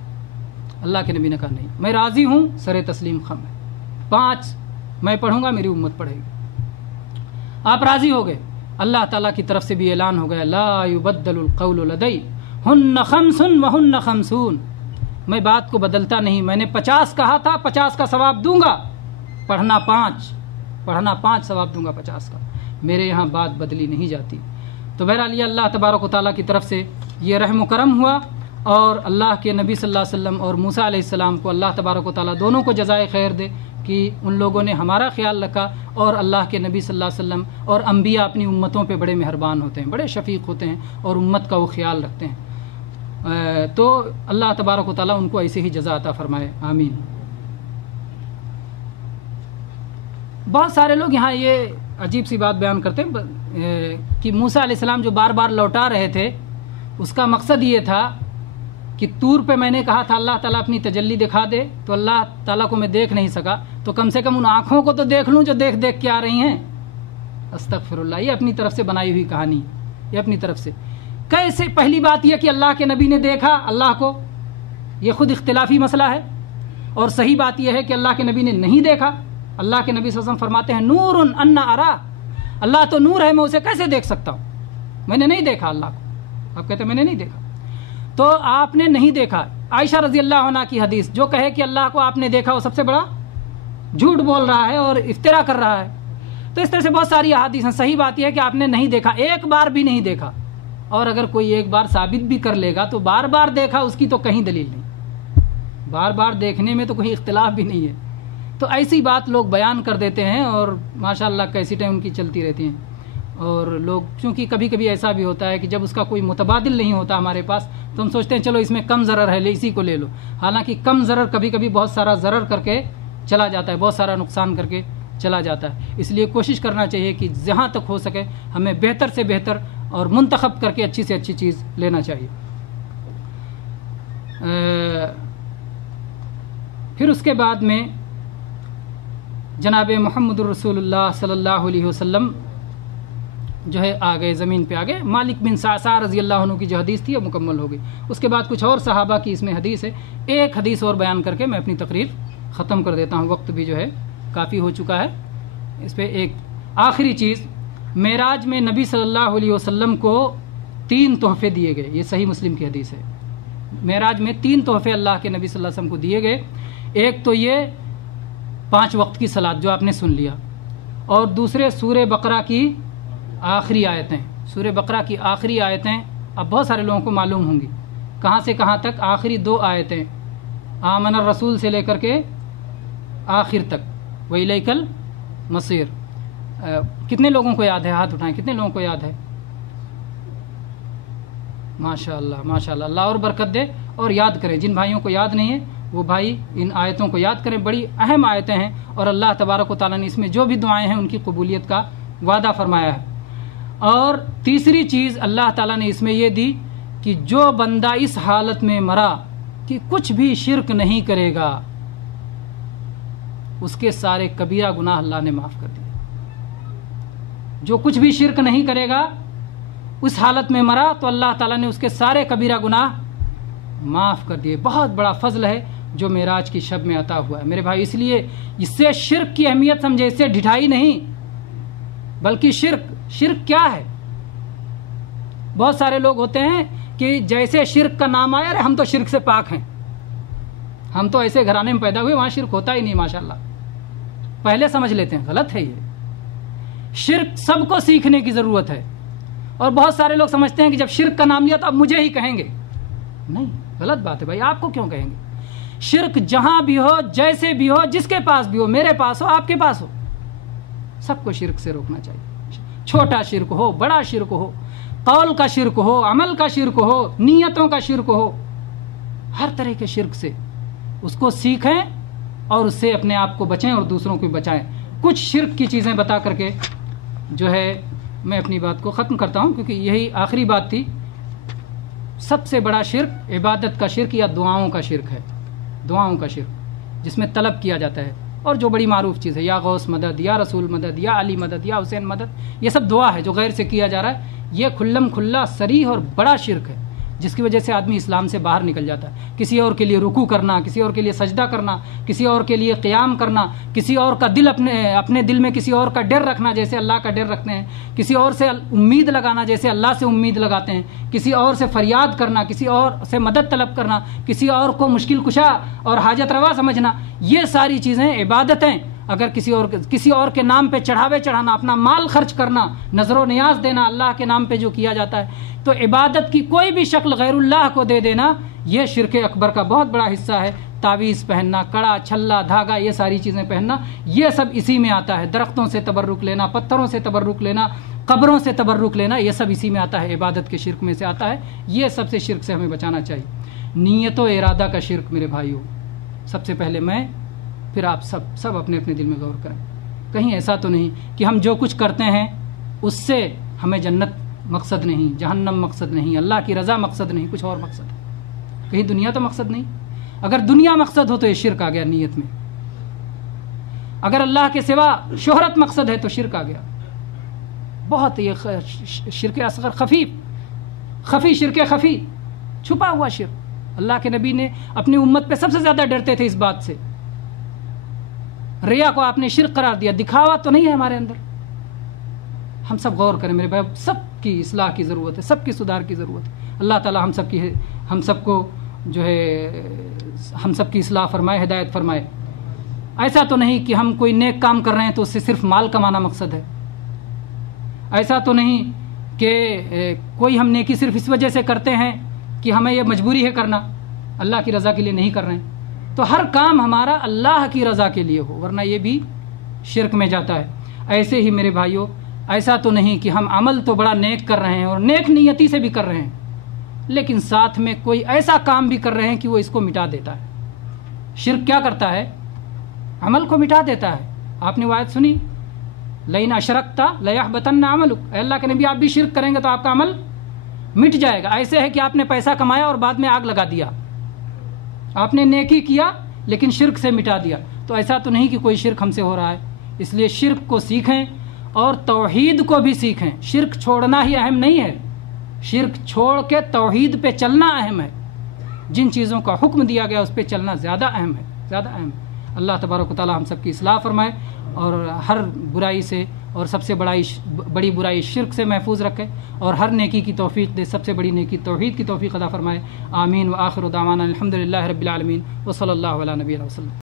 اللہ کے نبی نے کہا نہیں، میں راضی ہوں، سر تسلیم خم ہے، 5 میں پڑھوں گا، میری امت پڑھے گی۔ آپ راضی ہو گئے، اللہ تعالیٰ کی طرف سے بھی اعلان ہو گیا لا یبدل القول لدی ہن خمس وہن خمسون، میں بات کو بدلتا نہیں، میں نے 50 کہا تھا، 50 کا ثواب دوں گا، پڑھنا 5 ثواب دوں گا 50 کا، میرے یہاں بات بدلی نہیں جاتی۔ تو بہرحال یہ اللہ تبارک و تعالیٰ کی طرف سے یہ رحم و کرم ہوا، اور اللہ کے نبی صلی اللہ علیہ وسلم اور موسیٰ علیہ السلام کو اللہ تبارک و تعالیٰ دونوں کو جزائے خیر دے کہ ان لوگوں نے ہمارا خیال رکھا، اور اللہ کے نبی صلی اللہ علیہ وسلم اور انبیاء اپنی امتوں پہ بڑے مہربان ہوتے ہیں، بڑے شفیق ہوتے ہیں، اور امت کا وہ خیال رکھتے ہیں۔ تو اللہ تبارک و تعالیٰ ان کو ایسے ہی جزا عطا فرمائے، آمین۔ بہت سارے لوگ یہاں یہ عجیب سی بات بیان کرتے ہیں کہ موسیٰ علیہ السلام جو بار بار لوٹا رہے تھے اس کا مقصد یہ تھا کہ طور پہ میں نے کہا تھا اللہ تعالیٰ اپنی تجلی دکھا دے، تو اللہ تعالیٰ کو میں دیکھ نہیں سکا، تو کم سے کم ان آنکھوں کو تو دیکھ لوں جو دیکھ دیکھ کے آ رہی ہیں۔ استغفر اللہ، یہ اپنی طرف سے بنائی ہوئی کہانی، یہ اپنی طرف سے کیسے؟ پہلی بات یہ کہ اللہ کے نبی نے دیکھا اللہ کو، یہ خود اختلافی مسئلہ ہے، اور صحیح بات یہ ہے کہ اللہ کے نبی نے نہیں دیکھا۔ اللہ کے نبی صلی اللہ علیہ وسلم فرماتے ہیں نور انا ارا، اللہ تو نور ہے، میں اسے کیسے دیکھ سکتا ہوں؟ میں نے نہیں دیکھا اللہ کو۔ آپ کہتے ہیں میں نے نہیں دیکھا، تو آپ نے نہیں دیکھا، عائشہ رضی اللہ عنہ کی حدیث، جو کہے کہ اللہ کو آپ نے دیکھا وہ سب سے بڑا جھوٹ بول رہا ہے اور افترا کر رہا ہے۔ تو اس طرح سے بہت ساری احادیث ہیں۔ صحیح بات یہ ہے کہ آپ نے نہیں دیکھا، ایک بار بھی نہیں دیکھا، اور اگر کوئی ایک بار ثابت بھی کر لے گا تو بار بار دیکھا اس کی تو کہیں دلیل نہیں، بار بار دیکھنے میں تو کوئی اختلاف بھی نہیں ہے۔ تو ایسی بات لوگ بیان کر دیتے ہیں اور ماشاءاللہ کیسٹیں ان کی چلتی رہتی ہیں، اور لوگ چونکہ کبھی کبھی ایسا بھی ہوتا ہے کہ جب اس کا کوئی متبادل نہیں ہوتا ہمارے پاس تو ہم سوچتے ہیں چلو اس میں کم ضرر ہے، اسی کو لے لو، حالانکہ کم ضرر کبھی کبھی بہت سارا ضرر کر کے چلا جاتا ہے، بہت سارا نقصان کر کے چلا جاتا ہے۔ اس لیے کوشش کرنا چاہیے کہ جہاں تک ہو سکے ہمیں بہتر سے بہتر اور منتخب کر کے اچھی سے اچھی چیز لینا چاہیے۔ پھر اس کے بعد میں جناب محمد الرسول اللہ صلی اللہ علیہ وسلم جو ہے آ گئے، زمین پہ آ گئے۔ مالک بن صعصع رضی اللہ عنہ کی جو حدیث تھی وہ مکمل ہو گئی۔ اس کے بعد کچھ اور صحابہ کی اس میں حدیث ہے، ایک حدیث اور بیان کر کے میں اپنی تقریر ختم کر دیتا ہوں، وقت بھی جو ہے کافی ہو چکا ہے۔ اس پہ ایک آخری چیز، معراج میں نبی صلی اللہ علیہ وسلم کو 3 تحفے دیے گئے، یہ صحیح مسلم کی حدیث ہے۔ معراج میں 3 تحفے اللہ کے نبی صلی اللہ علیہ وسلم کو دیے گئے، ایک تو یہ 5 وقت کی صلاۃ جو آپ نے سن لیا، اور دوسرے سورہ بقرہ کی آخری آیتیں۔ سورہ بقرہ کی آخری آیتیں اب بہت سارے لوگوں کو معلوم ہوں گی، کہاں سے کہاں تک؟ آخری 2 آیتیں، آمن الرسول سے لے کر کے آخر تک، وَإِلَيْكَ الْمَصِيرُ۔ کتنے لوگوں کو یاد ہے؟ ہاتھ اٹھائیں، کتنے لوگوں کو یاد ہے؟ ماشاءاللہ ماشاءاللہ، اللہ اور برکت دے، اور یاد کریں۔ جن بھائیوں کو یاد نہیں ہے وہ بھائی ان آیتوں کو یاد کریں، بڑی اہم آیتیں ہیں، اور اللہ تبارک و تعالیٰ نے اس میں جو بھی دعائیں ہیں ان کی قبولیت کا وعدہ فرمایا ہے۔ اور تیسری چیز اللہ تعالیٰ نے اس میں یہ دی کہ جو بندہ اس حالت میں مرا کہ کچھ بھی شرک نہیں کرے گا، اس کے سارے کبیرہ گناہ اللہ نے معاف کر دیے۔ جو کچھ بھی شرک نہیں کرے گا اس حالت میں مرا تو اللہ تعالیٰ نے اس کے سارے کبیرہ گناہ معاف کر دیے۔ بہت بڑا فضل ہے جو معراج کی شب میں عطا ہوا ہے میرے بھائی۔ اس لیے اس سے شرک کی اہمیت سمجھے، اس سے ڈھٹائی نہیں، بلکہ شرک کیا ہے؟ بہت سارے لوگ ہوتے ہیں کہ جیسے شرک کا نام آیا، ارے ہم تو شرک سے پاک ہیں، ہم تو ایسے گھرانے میں پیدا ہوئے وہاں شرک ہوتا ہی نہیں، ماشاءاللہ پہلے سمجھ لیتے ہیں، غلط ہے یہ۔ شرک سب کو سیکھنے کی ضرورت ہے، اور بہت سارے لوگ سمجھتے ہیں کہ جب شرک کا نام لیا تو اب مجھے ہی کہیں گے، نہیں، غلط بات ہے بھائی، آپ کو کیوں کہیں گے؟ شرک جہاں بھی ہو، جیسے بھی ہو، جس کے پاس بھی ہو، میرے پاس ہو، آپ کے پاس ہو، سب کو شرک سے روکنا چاہیے۔ چھوٹا شرک ہو، بڑا شرک ہو، قول کا شرک ہو، عمل کا شرک ہو، نیتوں کا شرک ہو، ہر طرح کے شرک سے اس کو سیکھیں اور اس سے اپنے آپ کو بچیں اور دوسروں کو بچائیں۔ کچھ شرک کی چیزیں بتا کر کے جو ہے میں اپنی بات کو ختم کرتا ہوں، کیونکہ یہی آخری بات تھی۔ سب سے بڑا شرک عبادت کا شرک یا دعاؤں کا شرک ہے، دعاؤں کا شرک جس میں طلب کیا جاتا ہے، اور جو بڑی معروف چیز ہے، یا غوث مدد، یا رسول مدد، یا علی مدد، یا حسین مدد، یہ سب دعا ہے جو غیر سے کیا جا رہا ہے۔ یہ کھلم کھلا صریح اور بڑا شرک ہے، جس کی وجہ سے آدمی اسلام سے باہر نکل جاتا ہے۔ کسی اور کے لیے رکوع کرنا، کسی اور کے لیے سجدہ کرنا، کسی اور کے لیے قیام کرنا، کسی اور کا دل اپنے دل میں کسی اور کا ڈر رکھنا جیسے اللہ کا ڈر رکھتے ہیں، کسی اور سے امید لگانا جیسے اللہ سے امید لگاتے ہیں، کسی اور سے فریاد کرنا، کسی اور سے مدد طلب کرنا، کسی اور کو مشکل کشا اور حاجت روا سمجھنا، یہ ساری چیزیں عبادتیں اگر کسی اور کے نام پہ چڑھاوے چڑھانا، اپنا مال خرچ کرنا، نظر و نیاز دینا اللہ کے نام پہ جو کیا جاتا ہے، تو عبادت کی کوئی بھی شکل غیر اللہ کو دے دینا، یہ شرک اکبر کا بہت بڑا حصہ ہے۔ تعویذ پہننا، کڑا، چھلا، دھاگا، یہ ساری چیزیں پہننا، یہ سب اسی میں آتا ہے۔ درختوں سے تبرک لینا، پتھروں سے تبرک لینا، قبروں سے تبرک لینا، یہ سب اسی میں آتا ہے، عبادت کے شرک میں سے آتا ہے۔ یہ سب سے شرک سے ہمیں بچانا چاہیے۔ نیت و ارادہ کا شرک میرے بھائیوں، سب سے پہلے میں، پھر آپ سب اپنے اپنے دل میں غور کریں۔ کہیں ایسا تو نہیں کہ ہم جو کچھ کرتے ہیں اس سے ہمیں جنت مقصد نہیں، جہنم مقصد نہیں، اللہ کی رضا مقصد نہیں، کچھ اور مقصد ہے؟ کہیں دنیا تو مقصد نہیں؟ اگر دنیا مقصد ہو تو یہ شرک آ گیا نیت میں۔ اگر اللہ کے سوا شہرت مقصد ہے تو شرک آ گیا۔ بہت یہ شرک اصغر، خفی شرک خفی، چھپا ہوا شرک۔ اللہ کے نبی نے اپنی امت پہ سب سے زیادہ ڈرتے تھے اس بات سے۔ ریا کو آپ نے شرک قرار دیا، دکھاوا تو نہیں ہے ہمارے اندر۔ ہم سب غور کریں میرے بھائی، سب کی اصلاح کی ضرورت ہے، سب کی سدھار کی ضرورت ہے۔ اللہ تعالی ہم سب کو جو ہے ہم سب کی اصلاح فرمائے، ہدایت فرمائے۔ ایسا تو نہیں کہ ہم کوئی نیک کام کر رہے ہیں تو اس سے صرف مال کمانا مقصد ہے، ایسا تو نہیں کہ کوئی ہم نیکی صرف اس وجہ سے کرتے ہیں کہ ہمیں یہ مجبوری ہے کرنا، اللہ کی رضا کے لیے نہیں کر رہے ہیں، تو ہر کام ہمارا اللہ کی رضا کے لیے ہو، ورنہ یہ بھی شرک میں جاتا ہے۔ ایسے ہی میرے بھائیوں، ایسا تو نہیں کہ ہم عمل تو بڑا نیک کر رہے ہیں اور نیک نیتی سے بھی کر رہے ہیں، لیکن ساتھ میں کوئی ایسا کام بھی کر رہے ہیں کہ وہ اس کو مٹا دیتا ہے۔ شرک کیا کرتا ہے؟ عمل کو مٹا دیتا ہے۔ آپ نے وہ آیت سنی، لئن اشرکت لیحبطن عملک، اے اللہ کے نبی آپ بھی شرک کریں گے تو آپ کا عمل مٹ جائے گا۔ ایسے ہے کہ آپ نے پیسہ کمایا اور بعد میں آگ لگا دیا، آپ نے نیکی کیا لیکن شرک سے مٹا دیا، تو ایسا تو نہیں کہ کوئی شرک ہم سے ہو رہا ہے۔ اس لیے شرک کو سیکھیں اور توحید کو بھی سیکھیں۔ شرک چھوڑنا ہی اہم نہیں ہے، شرک چھوڑ کے توحید پہ چلنا اہم ہے، جن چیزوں کا حکم دیا گیا اس پہ چلنا زیادہ اہم ہے، زیادہ اہم ہے۔ اللہ تبارک و تعالی ہم سب کی اصلاح فرمائے اور ہر برائی سے اور سب سے بڑی برائی شرک سے محفوظ رکھے اور ہر نیکی کی توفیق دے، سب سے بڑی نیکی توحید کی توفیق عطا فرمائے۔ آمین۔ وآخر دعوانا الحمدللہ رب العالمین وصلی اللہ علی نبینا وسلم۔